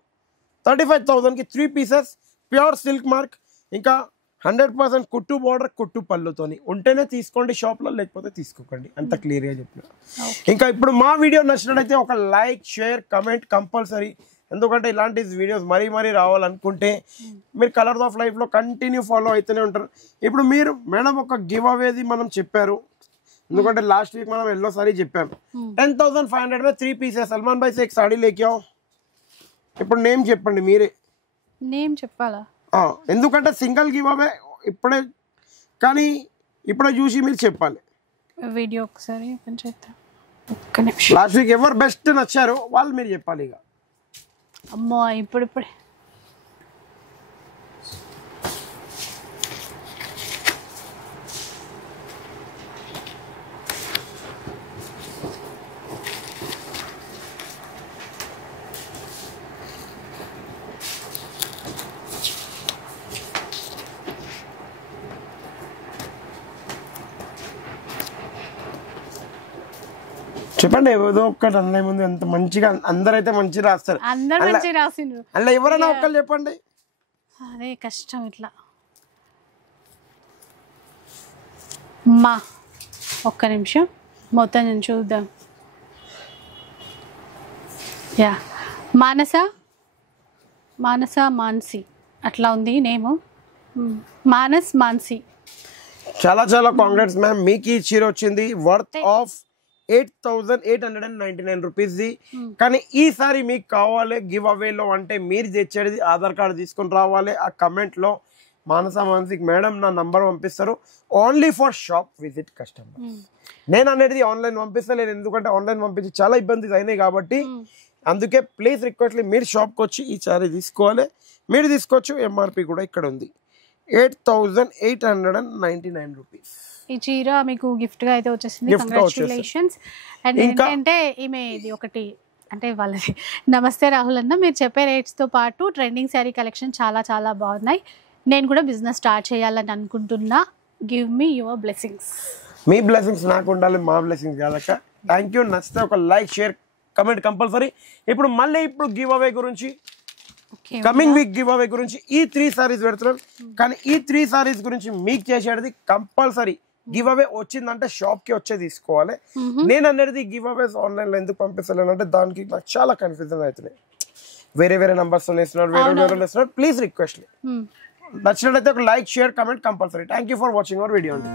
35,000 కి 3 పీసెస్ ప్యూర్ సిల్క్ మార్క్. ఇంకా 100% కుట్టు బోర్డర్ కుట్టు పళ్ళుతోని ఉంటేనే తీసుకోండి షాప్ లో, లేకపోతే తీసుకోకండి. అంత క్లియర్ గా చెప్పిన. ఇంకా ఇప్పుడు మా వీడియో నచ్చినట్లయితే ఒక లైక్, షేర్, కమెంట్ కంపల్సరీ. ఎందుకంటే ఇలాంటి వీడియోస్ మరీ రావాలనుకుంటే మీరు కలర్స్ ఆఫ్ లైఫ్ లో కంటిన్యూ ఫాలో అయితేనే ఉంటారు. ఇప్పుడు మీరు మేడం ఒక గివ్ అవేది మనం చెప్పారు, ఎందుకంటే లాస్ట్ వీక్ మనం ఎల్లో సారీ చెప్పాం. 10,500 में 3 पीसेस. सलमान भाई से एक साड़ी लेके आओ. ఇప్పుడు నేమ్ చెప్పండి మీరే. నేమ్ చెప్పాలా? ఎందుకంటే సింగిల్ గివ్ అవే ఇప్పుడే, కానీ ఇప్పుడే చూసి మీరు చెప్పాలి. వీడియో ఒకసారి ఓపెన్ చేద్దాం. ఒక్క నిమిషం. లాస్ట్ వీక్ ఎవరు బెస్ట్ నచ్చారో వాళ్ళు మీరు చెప్పాలి. ఇక అమ్మో ఇప్పుడే చెప్పండి ఏదో ఒక్కటి అన్నయ్య ముందు ఎంత మంచిగా అందరైతే మంచిగా రాస్తారు. అందరు మంచిగా రాసిండ్రు. అలా ఎవరైనా ఒక్కరు చెప్పండి. అదే కష్టం ఇట్లా. మా ఒక్క నిమిషం మొత్తం నేను చూద్దాం. యా మానస మాన్సి అట్లా ఉంది నేము. మానస్ మాన్సి. చాలా చాలా కాంగ్రాట్స్ మ్యామ్. మీకు ఈ చీర వచ్చింది వర్త్ ఆఫ్ 8,899 రూపీస్ది. కానీ ఈసారి మీకు కావాలి గివ్ అవేలో అంటే మీరు తెచ్చేది ఆధార్ కార్డు తీసుకొని రావాలి. ఆ కమెంట్లో మానస మాన్సిక్ మేడం నా నంబర్ పంపిస్తారు. Only for shop visit customer. నేను అనేది ఆన్లైన్ పంపిస్తలేను, ఎందుకంటే ఆన్లైన్ పంపించి చాలా ఇబ్బంది అయినాయి కాబట్టి. అందుకే ప్లీజ్ రిక్వెస్ట్లీ మీరు షాప్కి వచ్చి ఈ సారీ తీసుకోవాలి. మీరు తీసుకోవచ్చు. ఎంఆర్పి కూడా ఇక్కడ ఉంది 8,899 రూపీస్. ఈ చీర మీకు గిఫ్ట్ గా అయితే వచ్చేసింది. కంగ్రాచులేషన్స్. అండ్ ఏంటంటే ఈమె ఇది ఒకటి అంటే వాళ్ళది నమస్తే రాహుల్ అన్న, మీరు చెప్పే రేట్స్ తో పాటు ట్రెండింగ్ శారీ కలెక్షన్ చాలా చాలా బాగున్నాయి. నేను కూడా బిజినెస్ స్టార్ట్ చేయాలని అనుకుంటున్నా. Give me your blessings. Me blessings నాకు ఉండాలి, మా బ్లెస్సింగ్స్ కాదక్క. Thank you. నచ్చితే ఒక లైక్ షేర్ కమెంట్ కంపల్సరీ. ఇప్పుడు గివ్ అవే గురించి, కమింగ్ వీక్ గివ్ అవే గురించి ఈ 3 సారీస్ పెడుతున్నాను. కానీ ఈ 3 సారీస్ గురించి మీకు చేసేది కంపల్సరీ గివ్ అవే వచ్చిందంటే షాప్ కి వచ్చే తీసుకోవాలి. నేను అనేది గివ్ అవేస్ ఆన్లైన్ లో ఎందుకు పంపిస్తలేను అంటే దానికి నాకు చాలా కన్ఫ్యూజన్ అవుతున్నాయి. వేరే నంబర్స్ వేస్తున్నారు, వేరే వేస్తున్నారు. ప్లీజ్ రిక్వెస్ట్ నచ్చినట్లయితే ఒక like share comment compulsory. Thank you for watching our video అండి.